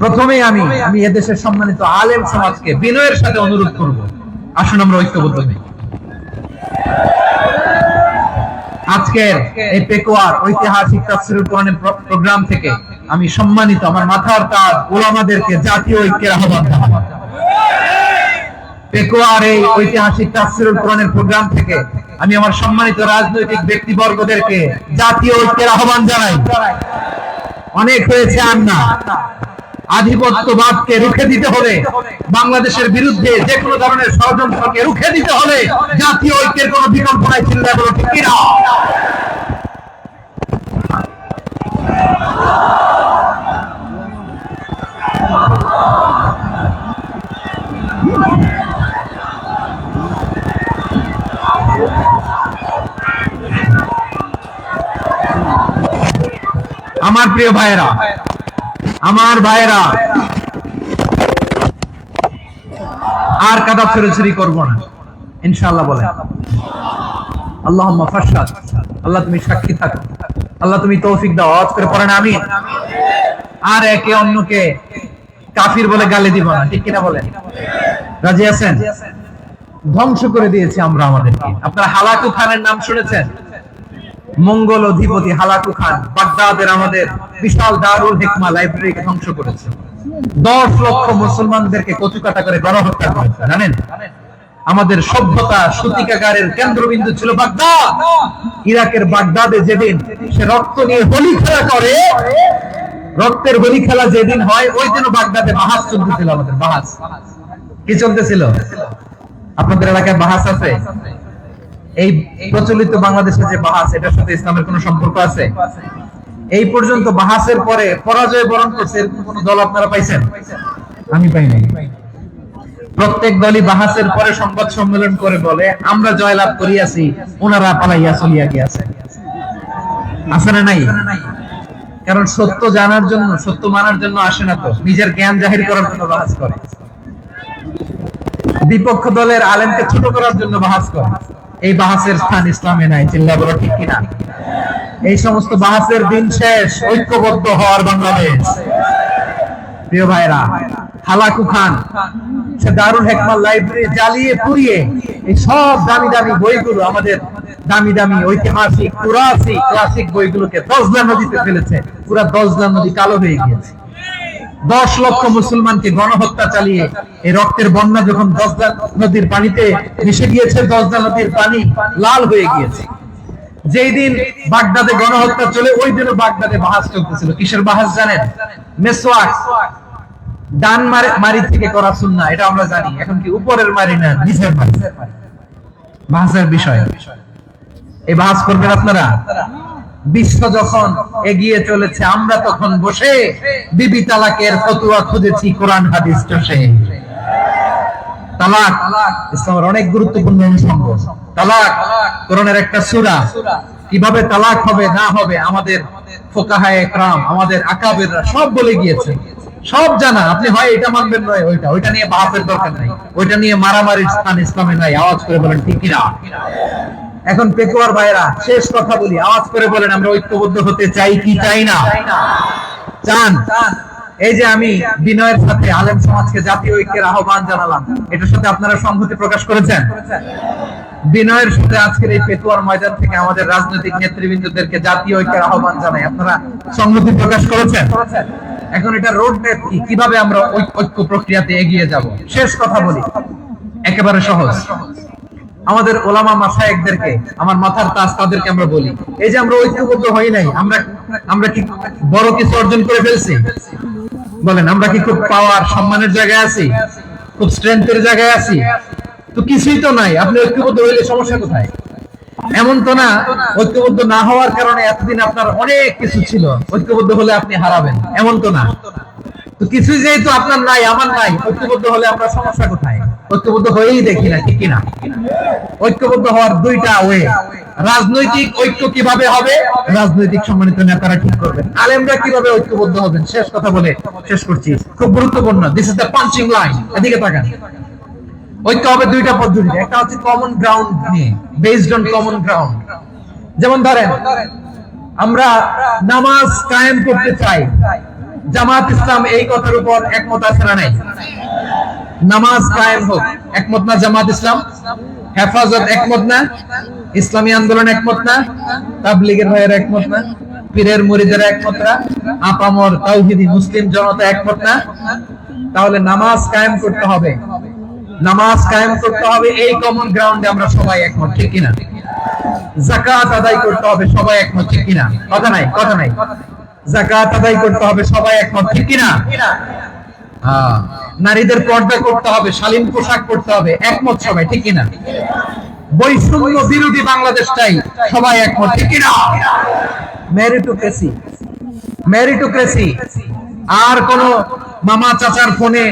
প্রথমেই আমি এদেশের সম্মানিত আলেম সমাজকে বিনয়ের সাথে অনুরোধ করব, আসুন আমরা ঐক্যবদ্ধ হই। আজকের এই পেকুয়ার ঐতিহাসিক তাফসীরুল কোরআনের প্রোগ্রাম থেকে আমি সম্মানিত আমার মাথার তাজ উলামাদেরকে জাতীয় ঐক্যের আহ্বান জানাই। পেকুয়ার এই ঐতিহাসিক তাফসীরুল কোরআনের প্রোগ্রাম থেকে আমি আমার সম্মানিত রাজনৈতিক ব্যক্তিবর্গদেরকে জাতীয় ঐক্যের আহ্বান জানাই। অনেক হয়েছে, আর না। আধিপত্যবাদকে রুখে দিতে হলে, বাংলাদেশের বিরুদ্ধে যে কোনো ধরনের ষড়যন্ত্রকে রুখে দিতে হলে জাতীয় ঐক্যের কোনো বিকল্প নাই। চিন্তা করো ঠিক কিনা? আমার প্রিয় ভাইয়েরা, আমার ভাইয়েরা, আর কাদা ছড়াছড়ি করবো না ইনশাআল্লাহ। বলে আল্লাহুম্মা ফাশহাদ, আল্লাহ তুমি সাক্ষী থাকো, আল্লাহ তুমি তৌফিক দাও। আওয়াজ করে পড়েন আমিন। আর একে অন্যকে কাফির বলে গালি দিব না, ঠিক কিনা বলেন? রাজি আছেন? ধ্বংস করে দিয়েছি আমরা আমাদেরকে। আপনারা হালাকু খানের নাম শুনেছেন? মঙ্গল অধিপতি হালাকু খান বাগদাদের আমাদের বিশাল দারুল হিকমা লাইব্রেরিকে ধ্বংস করেছে। 10 লক্ষ মুসলমানদেরকে কচুকাটা করে গণহত্যা করেছে। জানেন, আমাদের সভ্যতা সূতিকাগারের কেন্দ্রবিন্দু ছিল বাগদাদ। ইরাকের বাগদাদে যেদিন সে রক্ত নিয়ে হোলি খেলা করে, রক্তের হোলি খেলা যেদিন হয়, ওই দিনও বাগদাদে বাহাস চলতেছিল। আমাদের বাহাস কি চলতেছিল? আপনাদের এলাকায় বাহাস আছে? এই প্রচলিত বাংলাদেশের যে বাহাস, এটার সাথে ইসলামের কোন সম্পর্ক আছে? এই পর্যন্ত বাহাসের পরে পরাজয় বরণ করছে এরকম কোন দল আপনারা পাইছেন? আমি পাই নাই। প্রত্যেক দলই বাহাসের পরে সংবাদ সম্মেলন করে বলে আমরা জয়লাভ করিয়াছি, ওনারা পালাইয়া চলিয়া গিয়াছে। আছে না নাই? কারণ সত্য জানার জন্য, সত্য মানার জন্য আসে না, তো নিজের জ্ঞান জাহির করার জন্য বাহাস করে। বিপক্ষ দলের আলেমকে ছোট করার জন্য বাহাস করে। এই বাহাসের স্থান ইসলামে নাই। চিল্লা বলো ঠিক কিনা? এই সমস্ত বাহাসের দিন শেষ। ঐক্যবদ্ধ হওয়ার বাংলাদেশ। প্রিয় ভাইরা, হালাকু খান সে দারুল হিকমা লাইব্রেরি জ্বালিয়ে পুড়িয়ে এই সব দামি দামি বইগুলো, আমাদের দামি দামি ঐতিহাসিক পুরাসিক ক্লাসিক বইগুলোকে দজলা নদীতে ফেলেছে। পুরা দজলা নদী কালো হয়ে গিয়েছে। 10 লক্ষ মুসলমানকে গণহত্যা চালিয়ে এই রক্তের বন্যা যখন দজলা নদীর পানিতে মিশে গিয়েছে, দজলা নদীর পানি লাল হয়ে গিয়েছে। যেই দিন বাগদাদে গণহত্যা চলে, ওই দিনও বাগদাদে বাহাস চলতেছিল। কিসের বাহাস জানেন? মেসওয়াক, ডান মারি থেকে করা সুন্নাহ, এটা আমরা জানি। এখন কি উপরের মারি না নিচের মারি? বাহাসের বিষয়। এই বাহাস করবেন আপনারা। বিশ্ব যখন এগিয়ে চলেছে, আমরা তখন বসে বিবি তালাকের ফতোয়া খুঁজেছি কোরআন হাদিস চষে। তালাক ইসলামের অনেক গুরুত্বপূর্ণ অনুষঙ্গ। তালাক কোরআনের একটা সূরা। কিভাবে তালাক হবে না হবে আমাদের ফুকাহায়ে ইকরাম, আমাদের আকাবেররা সব বলে গিয়েছে, সব জানা। আপনি হয় এটা মানবেন, নয় ওইটা। ওইটা নিয়ে বাহাসের দরকার নাই, ওইটা নিয়ে মারামারির স্থান ইসলামে নাই। আওয়াজ করে বলেন ঠিক কিনা? এখন পেকুয়ার ভাইরা, শেষ কথা বলি, আওয়াজ করে বলেন আমরা ঐক্যবদ্ধ হতে চাই কি চাই না? চান? এই যে আমি বিনয়ের সাথে আলেম সমাজকে জাতীয় ঐক্যের আহ্বান জানালাম, এটার সাথে আপনারা সংহতি প্রকাশ করেছেন? বিনয়ের সাথে আজকের এই পেকুয়ার ময়দান থেকে আমাদের রাজনৈতিক নেতৃবৃন্দদেরকে জাতীয় ঐক্যের আহ্বান জানাই, আপনারা সংহতি প্রকাশ করেছেন? এখন এটা রোড ম্যাপ কি, কিভাবে আমরা ঐক্য প্রক্রিয়াতে এগিয়ে যাব? শেষ কথা বলি, একেবারে সহজ। আমাদের ওলামা মাশায়েখদেরকে, আমার মাথার তাজ, তাদেরকে আমরা বলি, এই যে আমরা ঐক্যবদ্ধ হই নাই, আমরা কি বড় কিছু অর্জন করে ফেলছি? বলেন, আমরা কি খুব পাওয়ার সম্মানের জায়গায় আছি? খুব স্ট্রেংথের জায়গায় আছি? তো কিছুই তো নাই। আপনি ঐক্যবদ্ধ হইলে সমস্যা কোথায়? এমন তো না ঐক্যবদ্ধ না হওয়ার কারণে এতদিন আপনার অনেক কিছু ছিল, ঐক্যবদ্ধ হলে আপনি হারাবেন, এমন তো না। তো কিছুই যেহেতু আপনার নাই, আমার নাই, ঐক্যবদ্ধ হলে আমরা সমস্যা কোথায়? ঐক্যবদ্ধ হয়েই দেখি না, ঠিক কিনা? ঐক্যবদ্ধ হওয়ার দুইটা ওয়ে। রাজনৈতিক ঐক্য কিভাবে হবে? রাজনৈতিক সম্মানিত নেতারা ঠিক করবেন। আলেমরা কিভাবে ঐক্যবদ্ধ হবেন? শেষ কথা বলে শেষ করছি, খুব গুরুত্বপূর্ণ। This is the punching line. এদিকে তাকান। ঐক্য হবে দুইটা পদ্ধতিতে। একটা হচ্ছে কমন গ্রাউন্ড নিয়ে, বেসড অন কমন গ্রাউন্ড। যেমন ধরেন, আমরা নামাজ কায়েম করতে চাই, জামাত ইসলাম এই কথার উপর একমত আছে না নাই? নামাজ কায়েম হোক, একমত না জামাত ইসলাম? হেফাজত একমত না? ইসলামী আন্দোলন একমত না? তাবলীগের ভাইয়েরা একমত না? পীরের মুরিদেরা একমত না? আপামর তাওহীদি মুসলিম জনতা একমত না? তাহলে নামাজ কায়েম করতে হবে। নামাজ কায়েম করতে হবে, এই কমন গ্রাউন্ডে আমরা সবাই একমত, ঠিক কিনা? যাকাত আদায় করতে হবে, সবাই একমত, ঠিক কিনা? কথা নাই, কথা নাই। যাকাত আদায় করতে হবে, সবাই একমত, ঠিক কিনা? হ্যাঁ। নারীদের পর্দা করতে হবে, শালীন পোশাক পরতে হবে, একমত সবাই, ঠিক কিনা? বৈষম্য বিরোধী বাংলাদেশটাই সবাই একমত, ঠিক কিনা? মেরিটোক্রেসি, মেরিটোক্রেসি, আর কোন মামা চাচার ফোনে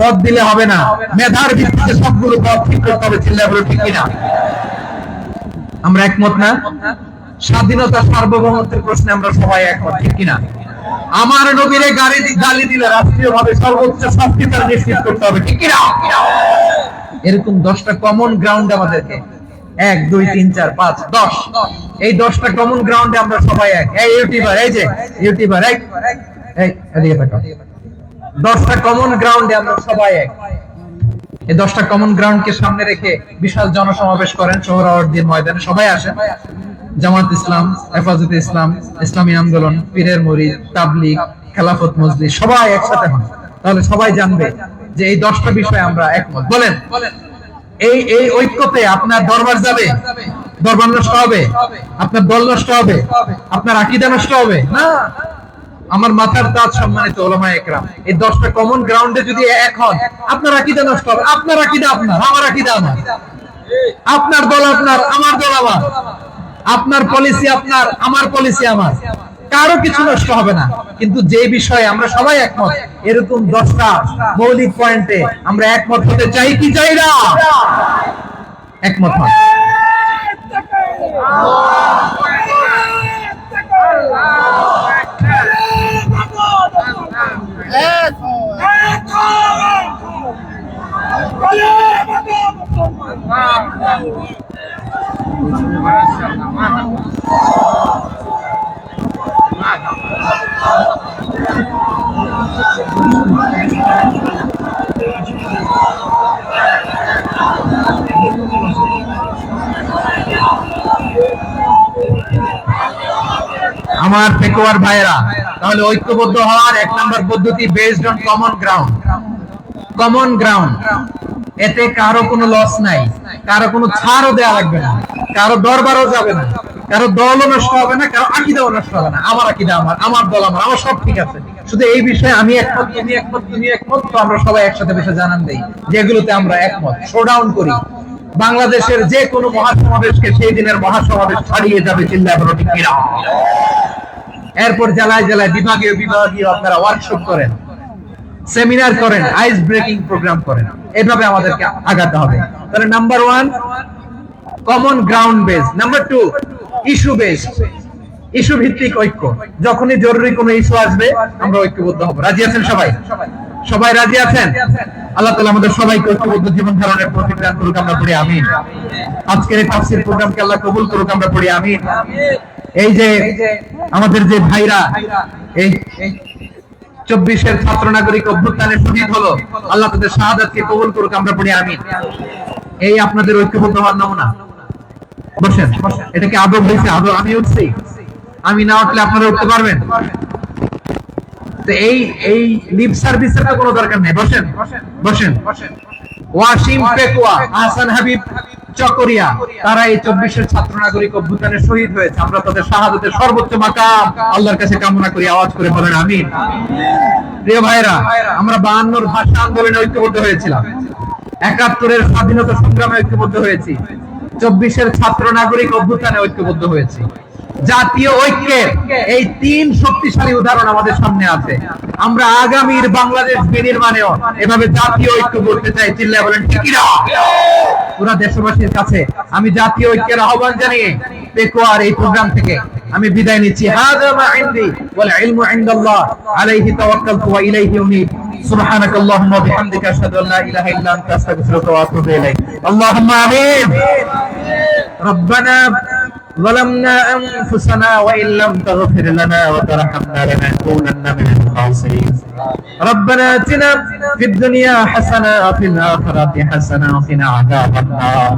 পদ দিলে হবে না, মেধার ভিত্তিতে সবগুলো পদ ঠিক করতে হবে, চিল্লায় বলো ঠিক কিনা? আমরা একমত না? স্বাধীনতা সার্বভৌমত্বের প্রশ্নে আমরা সবাই একমত, ঠিক কিনা? আমার নবীরে গালি দিলে রাষ্ট্রীয় ভাবে সর্বোচ্চ শাস্তি তার নিশ্চিত করতে হবে, ঠিক কিনা? এরকম 10টা কমন গ্রাউন্ড আমাদেরকে, 1 2 3 4 5 10, এই 10টা কমন গ্রাউন্ডে আমরা সবাই এক। এই ইউটিউবার, এই যে ইউটিউবার, এই এদিকে তাকাও, 10টা কমন গ্রাউন্ডে আমরা সবাই এক। এই 10টা কমন গ্রাউন্ডকে সামনে রেখে বিশাল জনসমাবেশ করেন সোহরাওয়ার্দীর ময়দানে, সবাই আসেন। জামাত ইসলাম, হেফাজতে ইসলাম, ইসলামী আন্দোলন, পীরের মুরিদ, তাবলীগ, খেলাফত মজলিস, সবাই একসাথে হন, তাহলে সবাই জানবে যে এই 10টা বিষয়ে আমরা একমত। বলেন, এই এই ঐক্যতে আপনার দরবার যাবে, দরবার নষ্ট হবে, আপনার দল নষ্ট হবে, আপনার আকীদা নষ্ট হবে না। আমার মাথার তাজ সম্মানিত উলামায়ে একরাম, এই 10টা কমন গ্রাউন্ডে যদি এক হন, আপনার আকীদা নষ্ট হবে, আপনার আকীদা আপনার, আমার আকীদা আমার, আপনার দল আপনার, আমার দল আমার, আপনার পলিসি আপনার, আমার পলিসি আমার, কারো কিছু নষ্ট হবে না। কিন্তু যে বিষয়ে আমরা সবাই একমত, এরকম 10টা মৌলিক পয়েন্টে আমরা একমত হতে চাই কি চাই না? একমত হন। আমার পেকুয়ার ভাইরা, তাহলে ঐক্যবদ্ধ হওয়ার 1 নম্বর পদ্ধতি based on common ground. Common ground, এতে কারো কোনো লস নাই, কারো কোনো ছাড়ও দেয়া লাগবে না, কারো দরবারও যাবে না, কারো দলও নষ্ট হবে না, কারো আকীদাও নষ্ট হবে না। আমার আকীদা আমার, আমার দল আমার, আমার সব ঠিক আছে। শুধু এই বিষয়ে আমি একমত, তুমি একমত, তুমি একমত, তো আমরা সবাই একসাথে বসে জানান দেই যেগুলোতে আমরা একমত, শোডাউন করি। বাংলাদেশের যে কোনো মহাসমাবেশকে সেই দিনের মহাসমাবেশ ছাড়িয়ে যাবে, চিল্লায় বলো ঠিক কিনা? এরপর জেলায় জেলায় বিভাগীয় বিভাগীয় আপনারা ওয়ার্কশপ করেন, সেমিনার করেন, আইস ব্রেকিং প্রোগ্রাম করেন, এভাবে আমাদেরকে আগাতে হবে। তাহলে number 1 common ground base, number 2 issue base, issue ভিত্তিক ঐক্য। যখনই জরুরি কোনো ইস্যু আসবে আমরা ঐক্যবদ্ধ হব। রাজি আছেন সবাই? সবাই রাজি আছেন? আল্লাহ তাআলা আমাদের সবাইকে ঐক্যবদ্ধ জীবন ধারণের তৌফিক দান করুক, আমরা পড়ি আমিন। আজকের এই তাফসীর প্রোগ্রামকে আল্লাহ কবুল করুক, আমরা পড়ি আমিন। এই যে আমাদের যে ভাইরা এই 24-এর ছাত্র নাগরিক অভ্যুত্থানে শহীদ হলো, আল্লাহ তাদের শাহাদাতকে কবুল করুক, আমরা পড়ি আমিন। এই আপনাদের ঐক্যবদ্ধ হওয়ার নমুনা। বসেন, এটা কি আদব হয়েছে? আদব, আমি উঠছি, আমি না উঠলে আপনারা উঠতে পারবেন? তো এই লিপ সার্ভিসের তো কোনো দরকার নেই। বসেন বসেন। ওয়াসিম পেকুয়া, আহসান হাবিব চকরিয়া, তারা এই 24-এর ছাত্র নাগরিক অভ্যুত্থানে শহীদ হয়েছে। আমরা তাদের শাহাদাতের সর্বোচ্চ মাকাম আল্লাহর কাছে কামনা করি, আওয়াজ করে বলেন আমিন। প্রিয় ভাইরা, আমরা 52-এর ভাষা আন্দোলনে ঐক্যবদ্ধ হয়েছিলাম, 71-এর স্বাধীনতা সংগ্রামে ঐক্যবদ্ধ হয়েছি, 24-এর ছাত্র নাগরিক অভ্যুত্থানে ঐক্যবদ্ধ হয়েছি। জাতীয় ঐক্যের এই 3 শক্তিশালী উদাহরণ আমাদের সামনে আছে। আমরা আগামীর বাংলাদেশ বিনির্মাণেও এভাবে জাতীয় ঐক্য করতে চাই, চিল্লায় বলেন ঠিক কিনা? পুরো দেশবাসীর কাছে আমি জাতীয় ঐক্যের আহ্বান জানিয়ে পেকুয়ার এই প্রোগ্রাম থেকে আমি বিদায় নিচ্ছি। হাযা মা ইনদি ওয়াল ইলমু ইনদাল্লাহ, আলাইহি তাওয়াক্কালতু ওয়া ইলাইহি উনীব। সুবহানাকাল্লাহুম্মা ওয়া বিহামদিকা আশহাদু আল্লা ইলাহা ইল্লা আনতা আস্তাগফিরুকা ওয়া আতুবু ইলাইক। আল্লাহুম্মা আমিন। রব্বানা ظلمنا أنفسنا وإن لم تغفر لنا وترحمنا لنكونن من الخاسرين. ربنا آتنا في الدنيا حسنة وفي الآخرة حسنة وقنا عذاب النار.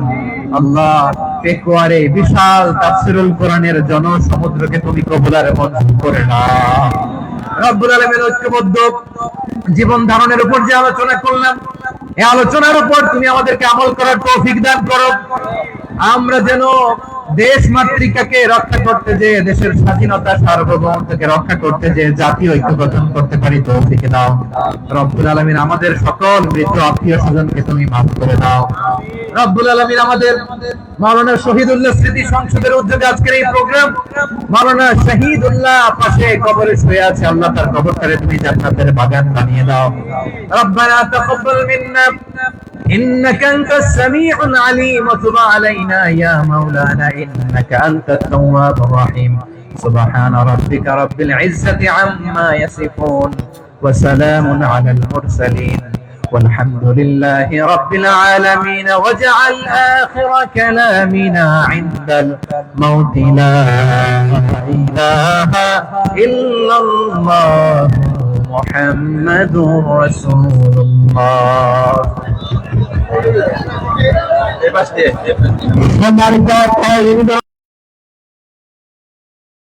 আল্লাহ, পেকুয়ারে বিশাল তাফসীরুল কোরআনের জনসমুদ্রকে তুমি কবুল আর মঞ্জুর করে নাও। রব্বুল আলামিন, ঐক্যবদ্ধ জীবন ধারণের উপর যে আলোচনা করলাম, এই আলোচনার উপর তুমি আমাদেরকে আমল করার তৌফিক দান করো। আমরা যেন দেশ মাতৃকাকে রক্ষা করতে যে, দেশের স্বাধীনতা সার্বভৌমত্বকে রক্ষা করতে যে জাতীয় ঐক্য গঠন করতে পারি তৌফিক দাও রব্বুল আলামিন। আমাদের সকল মৃত আত্মীয় স্বজনকে তুমি মাফ করে দাও রব্বুল আলামিন। আমাদের মাওলানা শহীদুল্লাহ স্মৃতি সংসদের উদ্যোগে আজকের এই প্রোগ্রাম, মাওলানা শহীদুল্লাহ পাশে কবরে শুয়ে আছে, আল্লাহ তার কবরটারে তুমি জান্নাতের বাগান বানিয়ে দাও। রব্বানা তাকাব্বাল মিন্না إنك أنت السميع العليم وتب علينا يا مولانا إنك أنت التواب الرحيم سبحان ربك رب العزة عما يصفون وسلام على المرسلين والحمد لله رب العالمين واجعل آخر كلامنا عند الموت لا إله إلا الله محمد رسول الله